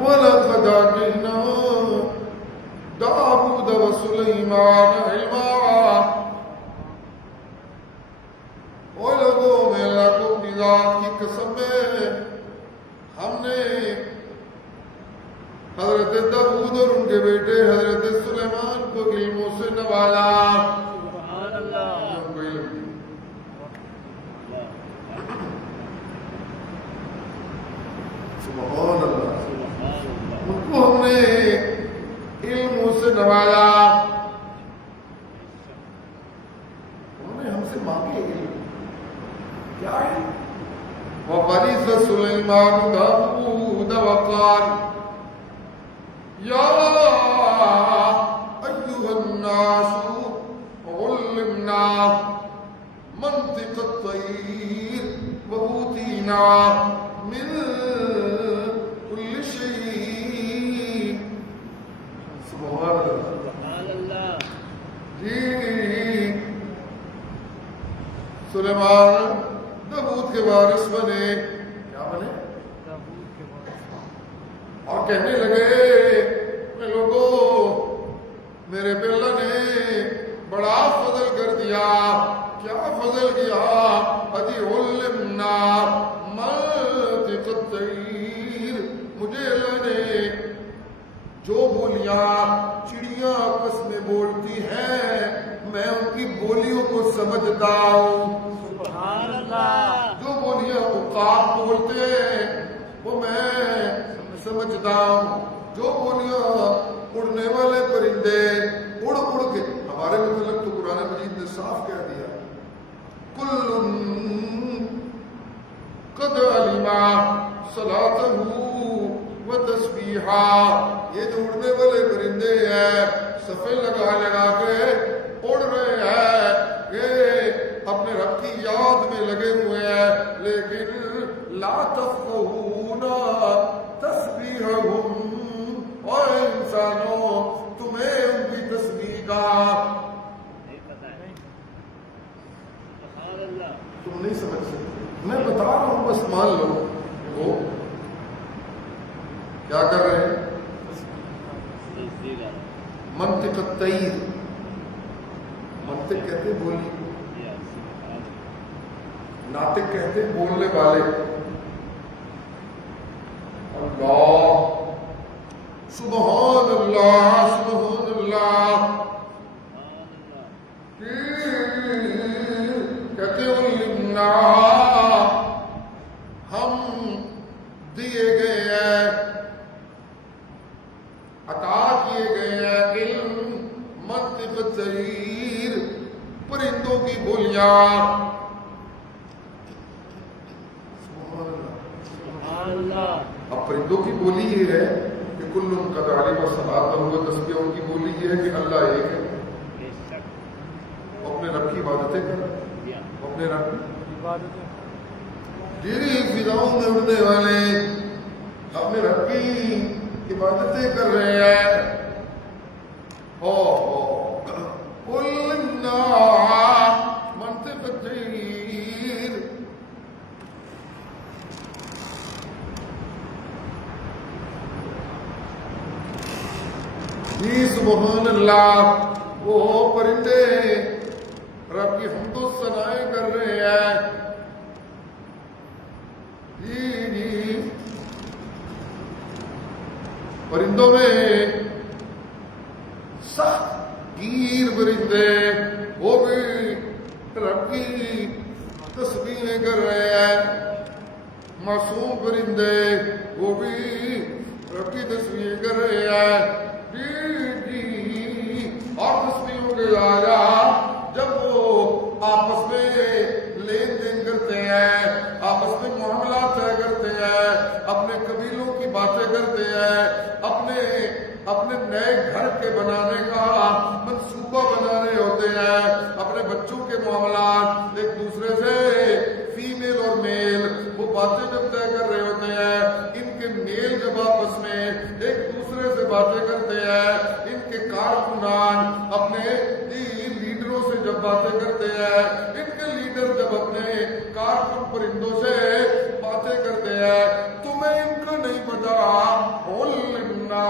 وَلَقَدْ آتَيْنَا دَاوُودَ وَسُلَيْمَانَ عِلْمًا، وہ لوگوں میں لاکھوں کی ذات کی قسم ہے ہم نے حضرت داؤد اور ان کے بیٹے حضرت سلیمان کو علموں سے نوازا۔ سبحان اللہ ان کو علم دیا۔ سبحان اللہ، ان کو ہم نے علموں سے نوازا۔ انہوں نے ہم سے مانگے علم، کیا ہے؟ وَوَرِثَ سُلَيْمَانُ دَاوُودَ وَقَالَ يَا أَيُّهَا النَّاسُ عُلِّمْنَا مَنطِقَ الطَّيْرِ وَأُوتِينَا مِن كُلِّ شَيْءٍ۔ سبحان اللہ، سبحان اللہ جی سلیمان داؤد کے وارث بنے. کیا بنے؟ اور کہنے لگے میں لوگوں میرے پہ اللہ نے بڑا فضل کر دیا. کیا فضل کیا؟ ادی علمنا منطق الطیر. مجھے اللہ نے جو بولیاں چڑیاں آپس میں بولتی ہیں میں ان کی بولیوں کو سمجھتا ہوں. سبحان اللہ. جو بولیاں عقاب بولتے ہیں وہ میں سمجھتا ہوں. جو بولیاں اڑنے والے پرندے اڑ اڑ کے ہمارے متعلق تو قرآن مجید نے صاف کہہ دیا کل قد علم صلاتہ و تسبیحہ. یہ جو اڑنے والے پرندے ہیں صفے لگا لگا کے اڑ رہے ہیں یہ اپنے رب کی یاد میں لگے ہوئے ہیں لیکن لا تفقہون تسبیحہم. اور انسانوں تمہیں ان کی تسبیح کا نہیں پتہ ہے. سبحان اللہ. تم نہیں سمجھ سکتے. میں بتا رہا ہوں بس مان لو وہ کیا کر رہے ہیں. منطق الطیر. منطق کہتے بولی. ناطق کہتے بولنے والے. اللہ سبحان اللہ سبحان اللہ. کہتے علمنا ہم دیے گئے ہیں عطا کیے گئے ہیں علم منطق الطیر پرندوں کی بولیاں. سبحان اللہ. اب پرندوں کی بولی یہ ہے کہ کل ان کا تعلیم و صلاۃ و تسبیح. ان کی بولی یہ ہے کہ اللہ ایک ہے. بے شک. اپنے رب کی عبادتیں کر اپنے رب عبادت جی فضاؤں میں اڑنے والے اپنے رب کی عبادتیں کر رہے ہیں. قلنا منطق الطیر. جی سبحان اللہ. وہ پرندے رب کی حمد و ثنائیں کر رہے ہیں. جی پرندوں میں سخت گیر پرندے وہ بھی رب کی تسبیحیں کر رہے ہیں. معصوم پرندے وہ بھی رب کی تسبیحیں کر رہے ہیں. جی اور تسبیحوں کے علاوہ جب وہ آپس میں لین دین کرتے ہیں آپس میں معاملات طے کرتے ہیں اپنے قبیلوں کی باتیں کرتے ہیں اپنے نئے گھر کے بنانے کا منصوبہ بنا رہے ہوتے ہیں اپنے بچوں کے معاملات ایک دوسرے سے فیمیل اور میل وہ باتیں جب طے کر رہے ہوتے ہیں ان کے میل جب آپس میں ایک دوسرے سے باتیں کرتے ہیں ان کے کارکنان اپنے لیڈروں سے جب باتیں کرتے ہیں ان کے لیڈر جب اپنے کارکن پرندوں سے باتیں کرتے ہیں تمہیں ان کا نہیں پتا. علمنا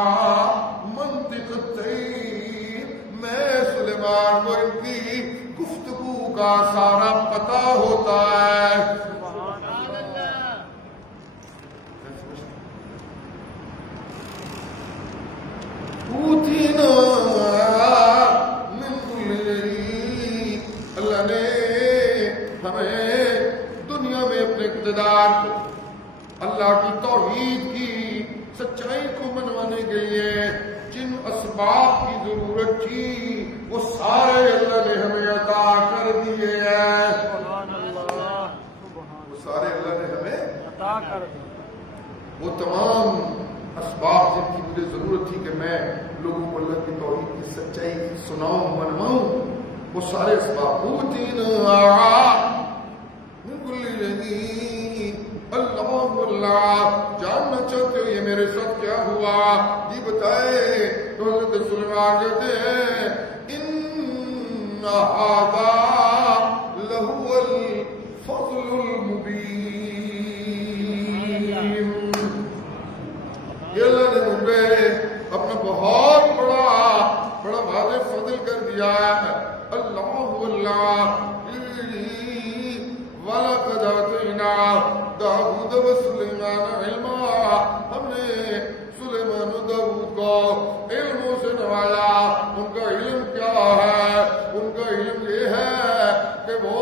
منطق الطیر. میں سلیمان کو ان کی گفتگو کا سارا پتا ہوتا ہے. سبحان اللہ. اوتینا من کل شیء. اللہ نے ہمیں دنیا میں اپنے اقتدار کو اللہ کی توحید کی سچائی کو منوانے کے لیے جن اسباب کی ضرورت تھی وہ سارے اللہ نے ہمیں عطا کر دیے ہیں. سبحان اللہ. وہ سارے اللہ نے ہمیں عطا کر دی. وہ تمام اسباب جن کی مجھے ضرورت تھی کہ میں لوگوں کو اللہ کی توحید کی سچائی سناؤں منواؤں وہ سارے اسباب اللہ. جاننا چاہتے ہو یہ میرے ساتھ کیا ہوا جی بتائے تو حضرت سلیمان کہتے ہیں هذا لهو الفضل المبين. یہ اللہ نے مجھ پہ اپنا بہت بڑا واضح فضل کر دیا ہے. اللہ اللہ وَلَقَدْ آتَيْنَا دَاوُودَ وَسُلَيْمَانَ عِلْمًا. ہم نے سلیمان و داؤد کو علموں سے نوازا. ان کا علم کیا ہے؟ ان کا علم یہ ہے کہ وہ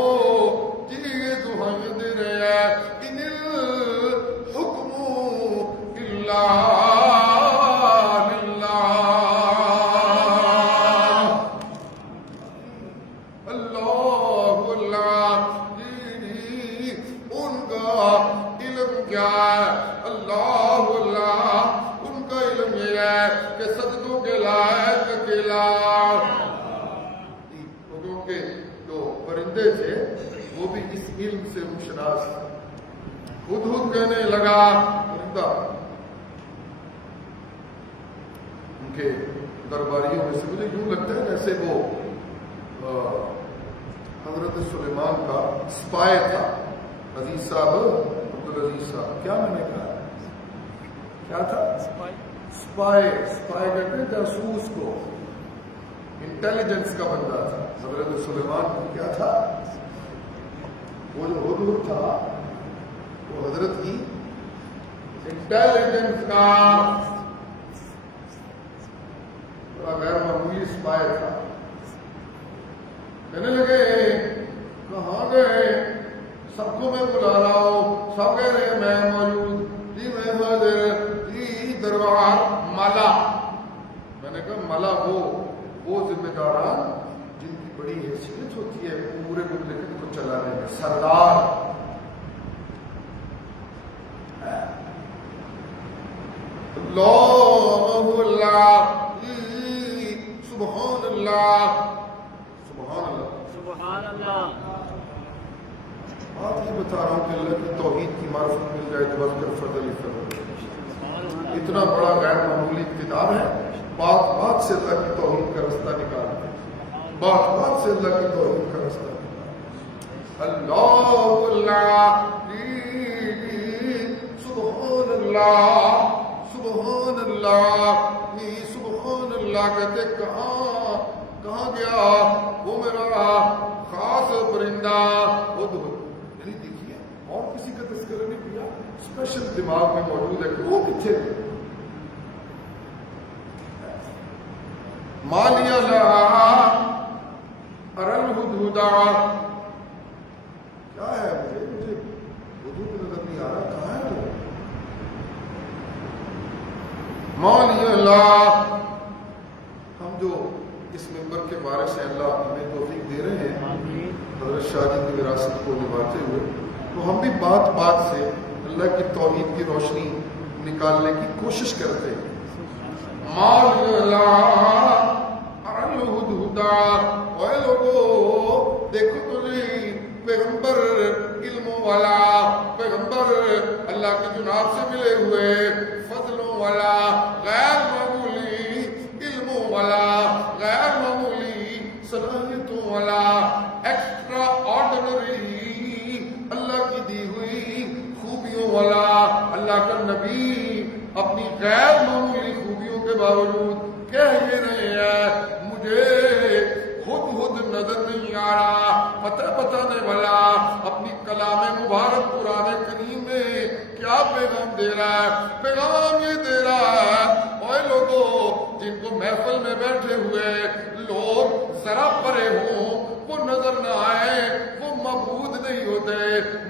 چیزیں دہائیں دے رہے ہیں. اِنِ الْحُكْمُ إِلَّا وہ بھی اس علم سے مشراس. ہدہد کہنے لگا پرندہ ان کے درباریوں میں سے مجھے یوں لگتا ہے جیسے وہ حضرت سلیمان کا سپائے تھا. عزیز صاحب عبدالعزیز صاحب کیا میں نے کہا کیا تھا؟ سپائے کہتے ہیں جاسوس کو. انٹیلیجنس کا بندہ تھا. حضرت سلیمان کو کیا تھا؟ وہ جو ہدہد تھا وہ حضرت کی انٹیلیجنس کا غیر معمولی سپائے تھا. کہنے لگے کہاں گئے؟ سب کو میں بلا رہا ہوں. سب کہہ رہے ہیں میں موجود. جی میں حاضر. جی دربار مالا. میں نے کہا مالا وہ ذمہ داران جن کی بڑی حیثیت ہوتی ہے پورے مملکت کو چلانے میں. سردار اللہ اللہ سبحان اللہ سبحان اللہ سبحان اللہ. بات یہ بتا رہا ہوں کہ اللہ کی توحید کی معرفت مل جائے تو بس پھر فضل ہی فضل. اتنا بڑا غیر معمولی اقتدار ہے. بات سے اللہ کی توحید کا رستہ نکالتے ہیں. بات سے اللہ کی توحید کا رستہ اللہ اللہ سبحان اللہ سبحان اللہ سبحان اللہ. کہتے کہاں گیا وہ میرا خاص پرندہ ہدہد. نہیں دیکھیے اور کسی کا تذکرہ نہیں کیا. اسپیشل دماغ میں موجود ہے کہ وہ کتنے تھے. مالیا لہا ارل ہدہدا. کیا ہے مجھے ہدہد نظر نہیں آ رہا. کہاں ہے وہ؟ مالیا لہا. ہم جو اس ممبر کے وارث ہیں اللہ ہمیں توفیق دے رہے ہیں حضرت شاہ جی کی وراثت کو نبھاتے ہوئے, تو ہم بھی بات سے اللہ کی توحید کی روشنی نکالنے کی کوشش کرتے ہیں. اے لوگو دیکھو تو پیغمبر علموں والا, پیغمبر اللہ کے جناب سے ملے ہوئے, فضلوں والا, غیر معمولی علموں والا, غیر معمولی صلاحیتوں والا, ایکسٹرا آرڈنری اللہ کی دی ہوئی خوبیوں والا, اللہ کا نبی اپنی غیر معمولی خوبیوں کے باوجود کہہ یہ رہے ہیں مجھے خود نظر نہیں آ رہا. بتانے والا اپنی کلام مبارک قرآن کریم میں کیا پیغام دے رہا ہے؟ پیغام یہ دے رہا ہے اے لوگوں جن کو محفل میں بیٹھے ہوئے لوگ ذرا پرے ہوں وہ نظر نہ آئے, وہ معبود نہیں ہوتے.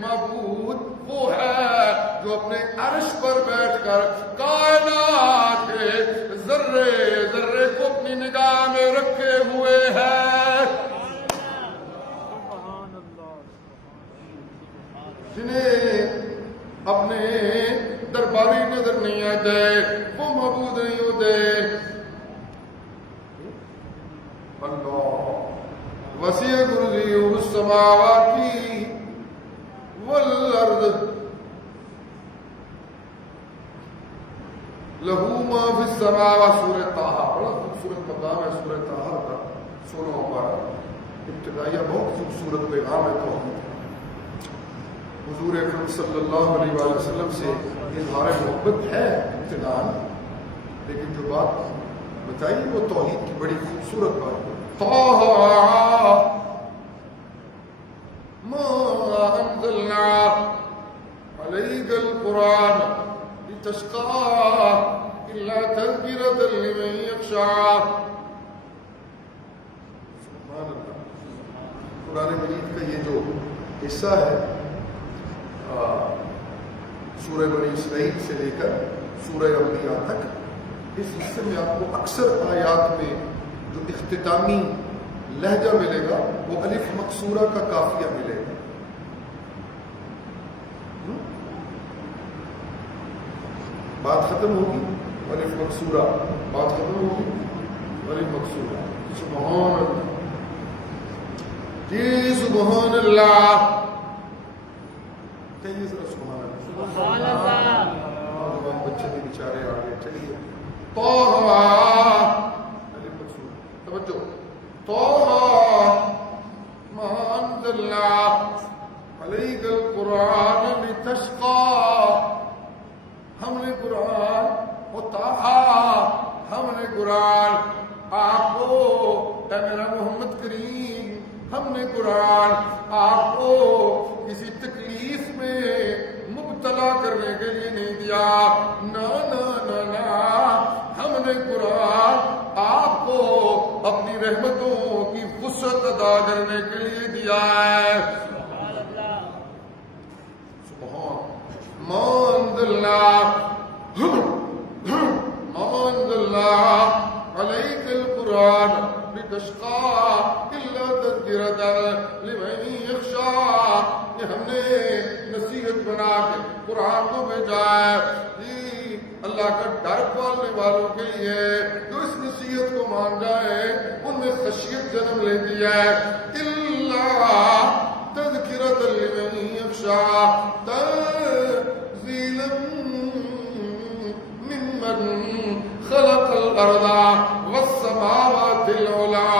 معبود وہ ہے جو اپنے عرش پر بیٹھ کر کائنات کے ذرے ذرے کو اپنی نگاہ میں رکھے ہوئے ہے. جنہیں اپنے درباری نظر نہیں آتے وہ معبود نہیں ہوتے. اللہ وسیع کرسیہ السماوات والارض لہو ما فی السماوات. سورہ طٰہٰ بڑا خوبصورت مقام ہے سورہ طٰہٰ کا 16واں پارہ. ابتدائیہ بہت خوبصورت پیغام ہے توحید۔ حضور اکرم صلی اللہ علیہ وآلہ وسلم سے اظہار محبت ہے ابتداء، لیکن جو بات بتائی وہ توحید کی بڑی خوبصورت بات ہے۔ طه ما انزلنا عليك القرآن لتشقى إلا تذكرة لمن يخشى۔ سبحان اللہ۔ قرآن مجید کا یہ جو حصہ ہے سورہ بنی اسرائیل سے لے کر سورہ انبیاء تک، اس حصے میں آپ کو اکثر آیات میں جو اختتامی لہجہ ملے گا وہ الف مقصورہ کا قافیہ ملے گا۔ بات ختم ہوگی الف مقصورہ، بات ختم ہوگی الف مقصورہ۔ سبحان اللہ جی، سبحان اللہ، کہیے ذرا سبحان اللہ۔ سبحان اللہ۔ بچے بھی بیچارے آگے چلیے۔ توجہ، ما انزلنا علیک القرآن لتشقى، ہم نے قرآن ہم نے قرآن آپ کو، اے میرا محمد کریم، ہم نے قرآن آپ کو کسی تکلیف میں مبتلا کرنے کے لیے نہیں دیا، نا نا نا نا، ہم نے قرآن آپ کو اپنی رحمتوں کی وسعت ادا کرنے کے لیے دیا ہے۔ سبحان اللہ۔ سبحان ما انزلنا علیک القرآن لتشقى الا تذکرة لمن یخشى، یہ ہم نے نصیحت بنا کے قرآن کو بھیجا ہے جی اللہ کا ڈر پالنے والوں کے لیے، جو اس نصیحت کو مان جائے ان میں خشیت جنم لیتی ہے۔ الا تذکرة لمن یخشى، تنزیلا ممن خلق الارض والسماوات العلى،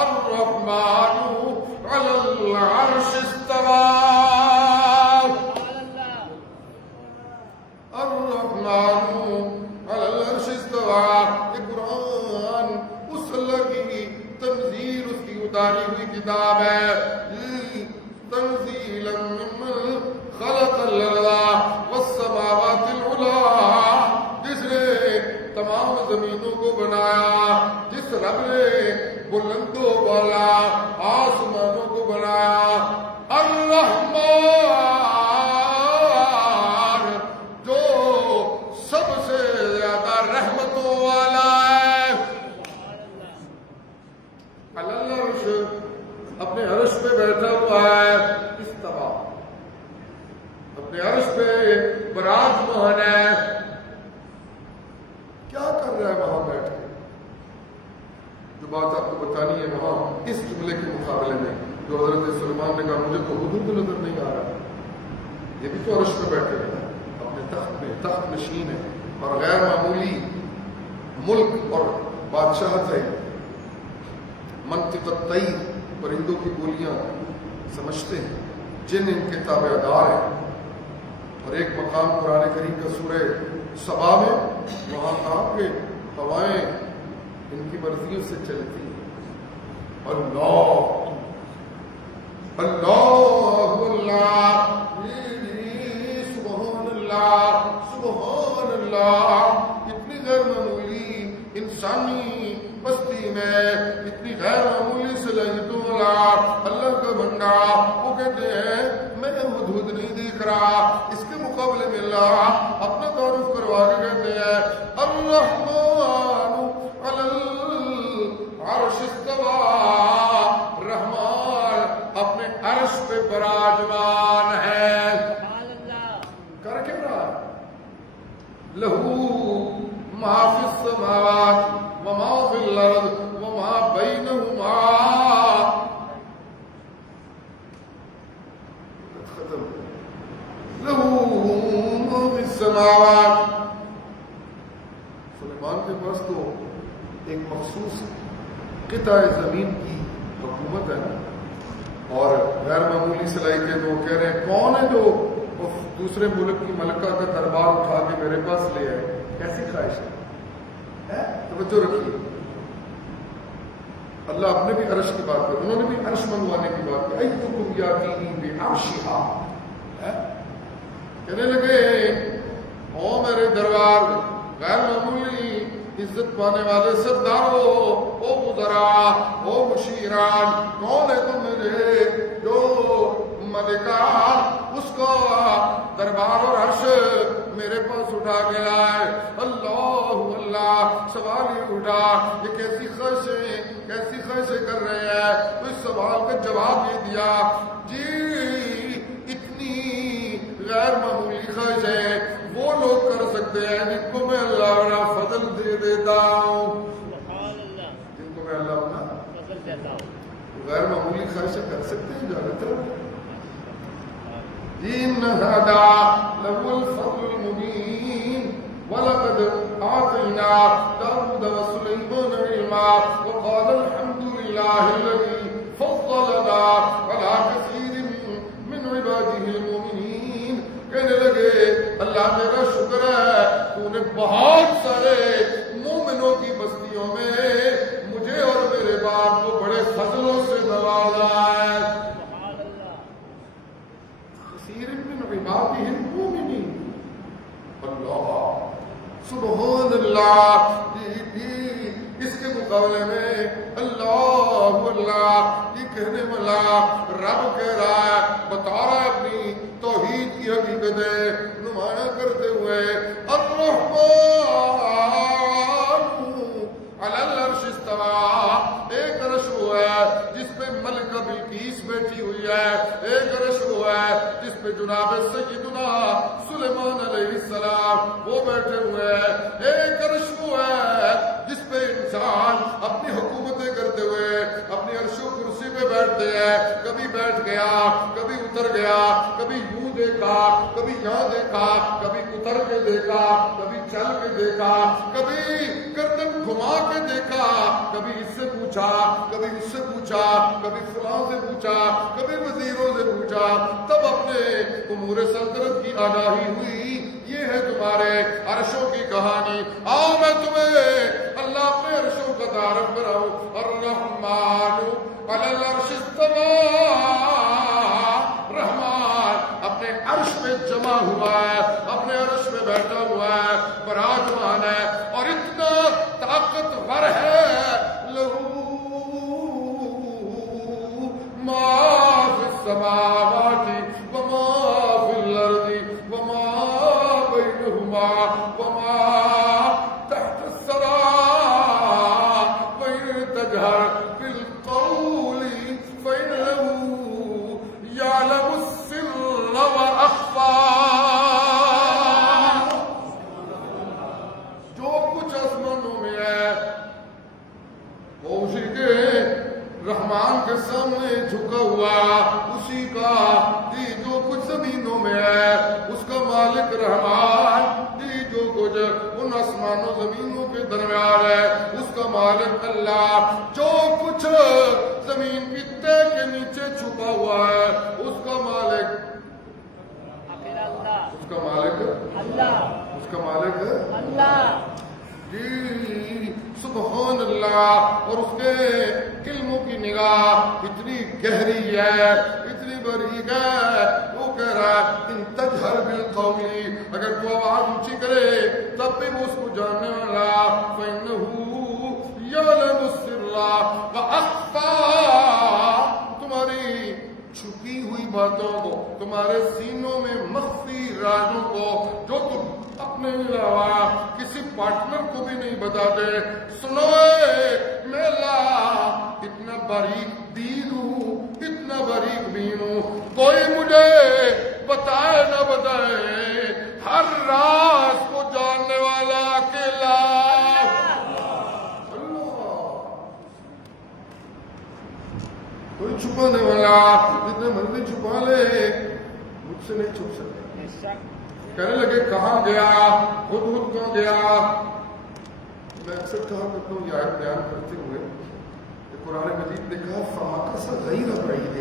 الرحمن على العرش استوى، الرحمن على العرش استوى۔ یہ قرآن اس اللہ کی تنزیل، اس کی اتاری ہوئی کتاب ہے، تنزیلا ممن خلق الارض والسماوات العلى، جس نے تمام زمینوں کو بنایا، جس رب نے بلندوں والا آسمانوں کو بنایا، الرحمن جو سب سے زیادہ رحمتوں والا ہے، العرش اپنے عرش پہ بیٹھا ہوا ہے، استوا اپنے عرش پہ براجمان ہے۔ کیا کر رہا ہے وہاں بیٹھ کے؟ جو بات آپ کو بتانی ہے وہاں اس جملے کے مقابلے میں جو حضرت سلیمان نے کہا مجھے تو حدود نظر نہیں آ رہا، یہ بھی تو عرش پہ بیٹھے ہیں اپنے تخت میں، تخت نشین ہے اور غیر معمولی ملک اور بادشاہت ہے۔ منطق الطیر، پرندوں کی بولیاں سمجھتے ہیں، جن ان کے تابع دار ہیں۔ اور ایک مقام قرآن کریم کا سورہ سبا میں وہاں کہا کہ ہوائیں ان کی مرضیوں سے چلتی ہیں۔ اللہ اللہ اللہ، سبحان اللہ سبحان اللہ، اتنی غیر معمولی انسانی بستی میں اتنی غیر معمولی صلاحیتوں والا اللہ کا بندہ، وہ کہتے ہیں میں ہدہد نہیں دیکھ رہا، اس کے مقابلے میں اللہ اپنا تعارف کروا کے کہتے ہیں الرحمن علی العرش استوى، رحمان اپنے عرش پہ براجمان ہے۔ کر کیا رہا ہے؟ لہو ما فی السماوات وما فی الارض وما بینہما، ختم، لہو ما فی السماوات، سلیمان کے پاس تو ایک مخصوص قطع زمین کی حکومت ہے نا, اور غیر معمولی صلاحیتیں وہ کہہ رہے ہیں کون ہے جو دوسرے ملک کی ملکہ کا دربار اٹھا کے میرے پاس لے آئے, کیسی خواہش ہے؟ توجہ رکھیے, اللہ اپنے بھی عرش کی بات کر, انہوں نے بھی عرش منگوانے کی بات کی, ایتکم یاتینی بعرشہا, کہنے لگے او میرے دربار غیر معمولی عزت پانے والے سرداروں, او وزراء, او مشیران, کون ہے تم مجھے جو ملکہ اس کو دربار اور عرش میرے پاس اٹھا کے لائے؟ اللہ اللہ, سوال یہ اٹھا یہ کیسی خواہشیں کر رہے ہیں؟ تو اس سوال کا جواب یہ دیا, جی اتنی غیر معمولی خواہشیں وہ لوگ کر سکتے ہیں جن کو میں اللہ بڑا فضل دے دیتا ہوں, جن کو میں اللہ بڑا فضل دیتا ہوں. غیر معمولی خواہشیں کر سکتے ہیں جانتے ہیں. إِنَّ هَذَا لَهُوَ الْفَضْلُ الْمُبِينُ وَلَقَدْ آتَيْنَا دَاوُودَ وَسُلَيْمَانَ عِلْمًا وَقَالَ الْحَمْدُ لِلَّهِ الَّذِي فَضَّلَنَا عَلَى كَثِيرٍ مِّنْ عِبَادِهِ الْمُؤْمِنِينَ. کہنے لگے اللہ میرا شکر ہے تو نے بہت سارے مومنوں کی بستیوں میں مجھے اور میرے باپ کو بڑے فضلوں سے نوازا ہے. عباده المؤمنین, اللہ سبحان اللہ. اس کے مقابلے میں اللہ اللہ یہ کہنے والا رب کہہ رہا ہے, بتا رہا ہے اپنی توحید کی حقیقتیں نمایاں کرتے ہوئے, الرحمن علی العرش استوى, ایک عرش وہ ہے جس پہ ملکہ بلقیس بیٹھی ہوئی ہے, ایک عرش وہ ہے جس پہ جناب سیدنا سلیمان علیہ السلام وہ بیٹھے ہوئے ہیں, ایک عرش وہ ہے جس پہ انسان اپنی حکومتیں کرتے ہوئے اپنی عرش و کرسی پہ بیٹھتے ہیں, کبھی بیٹھ گیا, کبھی اتر گیا, کبھی یوں دیکھا, کبھی یہاں دیکھا, کبھی اتر کے دیکھا, کبھی چل کے دیکھا, کبھی گردن گھما کے دیکھا, کبھی اس سے پوچھا, کبھی اس سے پوچھا, کبھی فلاں سے پوچھا, کبھی وزیروں سے پوچھا, تب اپنے امور سلطنت کی آگاہی ہوئی. یہ ہے تمہارے عرشوں کی کہانی. آؤ میں تمہیں اللہ اپنے عرشوں کا تعارف کراؤں. الرحمن علی العرش استوى, رحمان اپنے عرش میں جمع ہوا ہے, اپنے عرش میں بیٹھا ہوا ہے, براجمان ہے, اور اتنا طاقتور ہے, لہو ما فی السماوات وما فی الارض وما بینہما وما تحت الثری وإن تجہر بالقول فإنہ یعلم السر وأخفی. جو کچھ آسمانوں میں ہے وہ اسی کے رحمان کے سامنے جھکا ہوا اسی کا, جی جو کچھ زمینوں میں ہے اس کا مالک رحمان, جی جو کچھ ان آسمان و زمینوں کے درمیان ہے اس کا مالک اللہ, جو کچھ زمین کی تہ کے نیچے چھپا ہوا ہے اس کا مالک اللہ, اس کا مالک اللہ, اس کا مالک اللہ. جی سبحان اللہ. اور اس کے علموں کی نگاہ اتنی گہری ہے, اتنی باریک ہے, وہ کہہ رہا ہے ان تجہر بالقول, اگر تو آواز اونچی کرے تب بھی وہ اس کو جاننے والا, فإنہ یعلم السر وأخفی, تمہاری چھپی ہوئی باتوں کو, تمہارے سینوں میں مخفی رازوں کو جو تم اپنے علاوہ کسی پارٹنر کو بھی نہیں بتاتے. سنو میں اللہ اتنا باریک دین ہوں, اتنا باریک بین ہوں, کوئی مجھے بتائے نہ بتائے, ہر راز کو جاننے والا اکیلا اللہ, کوئی چھپانے والا جتنے مرضی چھپا لے مجھ سے نہیں چھپ سکتا. کہنے لگے کہاں گیا, خود کہاں گیا. میں اکثر کہا کرتا ہوں یہ آیت بیان کرتے ہوئے کہ قرآن مجید نے کہا فمکث غیر بعید،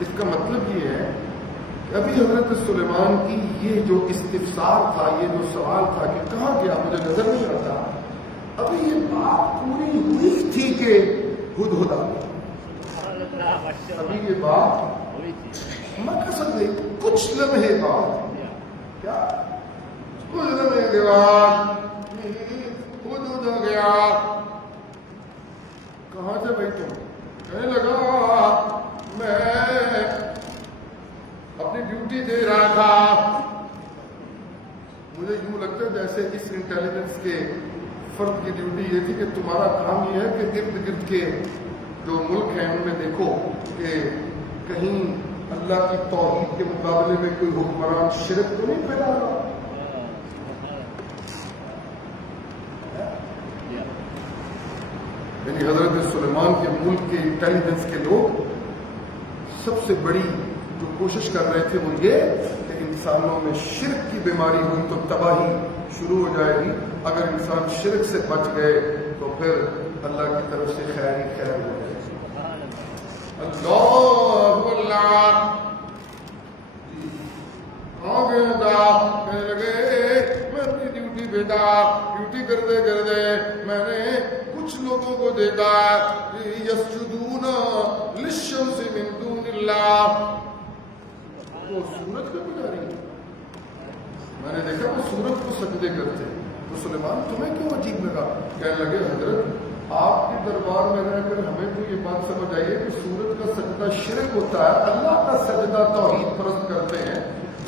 اس کا مطلب یہ ہے کہ ابھی حضرت سلیمان کی یہ جو استفسار تھا، یہ جو سوال تھا کہ کہاں گیا مجھے نظر نہیں آتا، ابھی یہ بات پوری ہوئی تھی کہ ہدہد آ گیا، ابھی یہ بات مکث گئی کچھ لمحے بعد، کیا کچھ لمحے کے بعد ہدہد آ گیا۔ کہاں سے بھائی تم؟ کہنے لگا میں اپنی ڈیوٹی دے رہا تھا، مجھے یوں لگتا ہے جیسے اس انٹیلیجنس کے فرد کی ڈیوٹی یہ تھی کہ تمہارا کام یہ ہے کہ ارد گرد کے جو ملک ہیں ان میں دیکھو کہ کہیں اللہ کی توحید کے مقابلے میں کوئی حکمران شرک تو نہیں پھیلا رہا۔ یعنی حضرت سلیمان کے ملک کے انٹیلیجنس کے لوگ سب سے بڑی جو کوشش کر رہے تھے وہ یہ کہ انسانوں میں شرک کی بیماری ہوئی تو تباہی شروع ہو جائے گی، اگر انسان شرک سے بچ گئے تو پھر اللہ کی طرف سے خیر ہی خیر ہو جائے گی۔ اللہ کہنے لگے میں اپنی ڈیوٹی پہ تھا، ڈیوٹی کرتے کرتے میں نے کچھ لوگوں کو دیکھا یسجدون للشمس من دون اللہ، وہ سورج کے پجاری، میں نے دیکھا وہ سورج کو سجدے کرتے۔ تو سلیمان تمہیں کیوں عجیب لگا؟ کہنے لگے حضرت آپ کے دربار میں رہ کر ہمیں تو یہ بات سمجھ آئی ہے کہ سورج کا سجدہ شرک ہوتا ہے، اللہ کا سجدہ توحید پرست کرتے ہیں،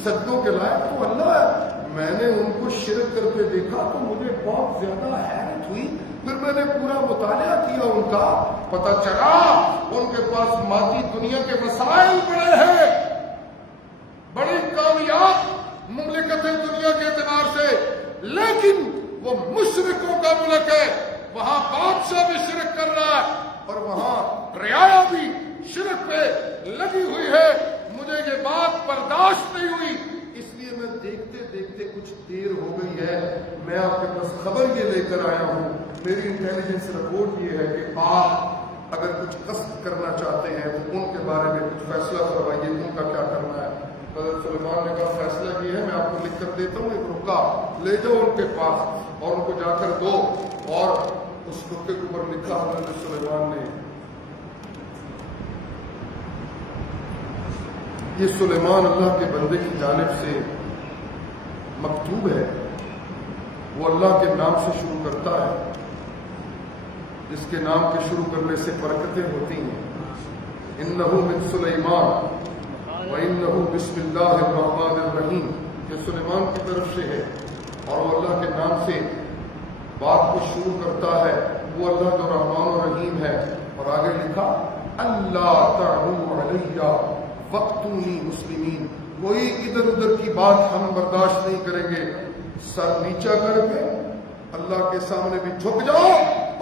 سجدوں کے لائق تو اللہ ہے۔ میں نے ان کو شرک کرتے دیکھا تو مجھے بہت زیادہ حیرت ہوئی، پھر میں نے پورا مطالعہ کیا ان کا، پتہ چلا ان کے پاس مادی دنیا کے مسائل بڑے ہیں، بڑی کامیاب مملکت ہے دنیا کے اعتبار سے، لیکن وہ مشرکوں کا ملک ہے، وہاں بادشاہ بھی شرک کر رہا ہے اور وہاں رعایا بھی شرک پہ لگی ہوئی ہے۔ مجھے یہ بات برداشت نہیں ہوئی، اس لیے میں دیکھتے دیکھتے کچھ دیر ہو گئی ہے، میں آپ کے پاس خبر یہ لے کر آیا ہوں، میری انٹیلیجنس رپورٹ یہ ہے کہ آپ اگر کچھ قصد کرنا چاہتے ہیں تو ان کے بارے میں کچھ فیصلہ کروائیے، ان کا کیا کرنا ہے۔ حضرت سلیمان نے کہا فیصلہ یہ ہے میں آپ کو لکھ کر دیتا ہوں، ایک رکا لے جاؤ ان کے پاس اور ان کو جا کر دو، اور اس رکے کے اوپر لکھا حضرت سلیمان نے، یہ سلیمان اللہ کے بندے کی جانب سے مکتوب ہے، وہ اللہ کے نام سے شروع کرتا ہے، جس کے نام کے شروع کرنے سے برکتیں ہوتی ہیں۔ انہ من سلیمان وَإِنَّهُ بسم اللہ الرحمن الرحیم، یہ سلیمان کی طرف سے ہے اور وہ اللہ کے نام سے بات کو شروع کرتا ہے، وہ اللہ جو رحمان و رحیم ہے۔ اور آگے لکھا اللہ تعلوا علی وأتونی مسلمین، کوئی ادھر ادھر کی بات ہم برداشت نہیں کریں گے، سر نیچا کر کے اللہ کے سامنے بھی جھک جاؤ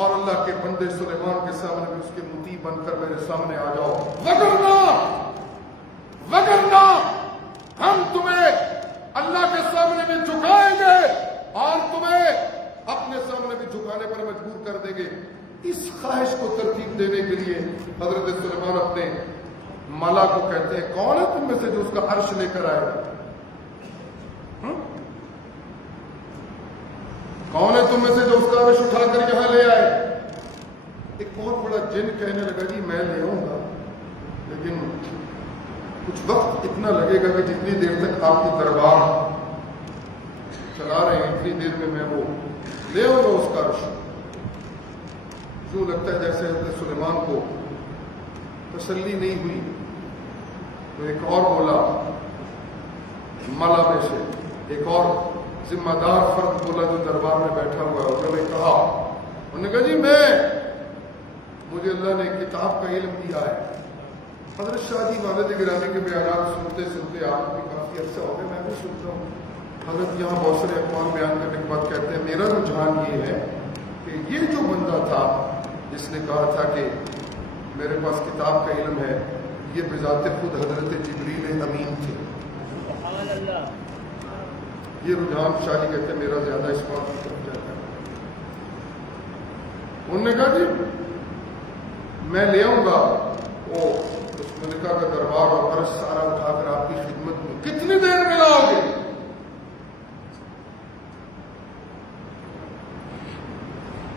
اور اللہ کے بندے سلیمان کے سامنے بھی اس کے مطیع بن کر میرے سامنے آ جاؤ، وگرنہ ہم تمہیں اللہ کے سامنے بھی جھکائیں گے اور تمہیں اپنے سامنے بھی جھکانے پر مجبور کر دیں گے۔ اس خواہش کو ترتیب دینے کے لیے حضرت سلیمان اپنے مالا کو کہتے ہیں کون ہے تم میں سے جو اس کا عرش لے کر آئے گا؟ کون ہے تم میں سے جو اس کا عرش اٹھا کر یہاں لے آئے؟ ایک بہت بڑا جن کہنے لگا جی میں لے آؤں گا، لیکن کچھ وقت اتنا لگے گا کہ جتنی دیر تک آپ کی دربار چلا رہے ہیں اتنی دیر میں وہ لے آؤں گا اس کا عرش۔ یوں لگتا ہے جیسے حضرت سلیمان کو تسلی نہیں ہوئی تو ایک اور بولا، ملا میں سے ایک اور ذمہ دار فرد بولا جو دربار میں بیٹھا ہوا ہے، انہوں نے کہا، انہوں نے کہا جی مجھے اللہ نے کتاب کا علم دیا ہے۔ حضرت شاہ جی والد گرامی کے بیانات سنتے سنتے آپ کو بھی کافی عرصہ ہو گیا، میں بھی سنتا ہوں، حضرت یہاں بہت سارے اقوال بیان کرنے کے بعد کہتے ہیں میرا رجحان یہ ہے کہ یہ جو بندہ تھا جس نے کہا تھا کہ میرے پاس کتاب کا علم ہے، یہ بذات خود حضرت جبریل امین تھے۔ یہ رجحان شاہ جی کہتے ہیں میرا زیادہ اس بات کی طرف جاتا ہے۔ انہوں نے کہا جی میں لے آؤں گا وہ اس ملکہ کا دربار اور عرض سارا اٹھا کر آپ کی خدمت میں، کتنی دیر میں لاؤ گے؟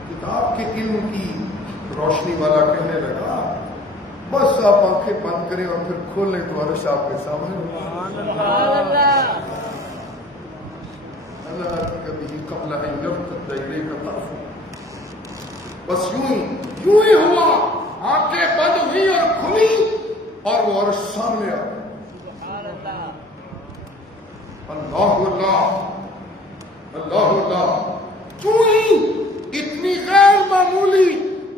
کتاب کے علم کی روشنی والا کہنے لگا بس آپ آنکھیں بند کریں اور پھر کھولیں تو عرش آپ کے سامنے اللہ کی کبھی قبل ان یرتد الیک طرفک، بس یوں ہی ہوا، آنکھیں بند ہوئی اور کھلی اور وہ عرش سامنے آ گیا۔ اللہ اللہ اللہ اللہ، کیوں ہی اتنی غیر معمولی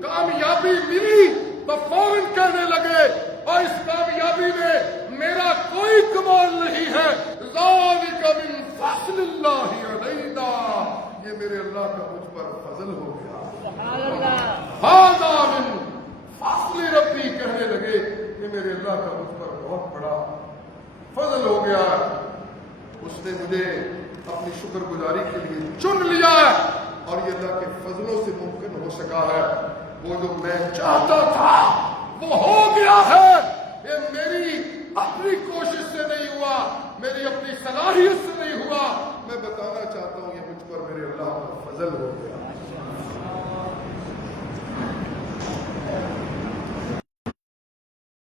کامیابی ملی تو فوراً کہنے لگے اور اس کامیابی میں میرا کوئی کمال نہیں ہے، ذالک من فضل اللہ علینا، یہ میرے اللہ کا مجھ پر فضل ہو گیا، ھذا من فضل ربی، کہنے لگے کہ میرے اللہ کا مجھ پر بہت بڑا فضل ہو گیا، اس نے مجھے اپنی شکر گزاری کے لیے چن لیا ہے اور یہ اللہ کے فضلوں سے ممکن ہو سکا ہے، وہ جو میں چاہتا تھا وہ ہو گیا ہے، یہ میری اپنی کوشش سے نہیں ہوا، میری اپنی صلاحیت سے نہیں ہوا، میں بتانا چاہتا ہوں یہ مجھ پر میرے اللہ کا فضل ہو گیا۔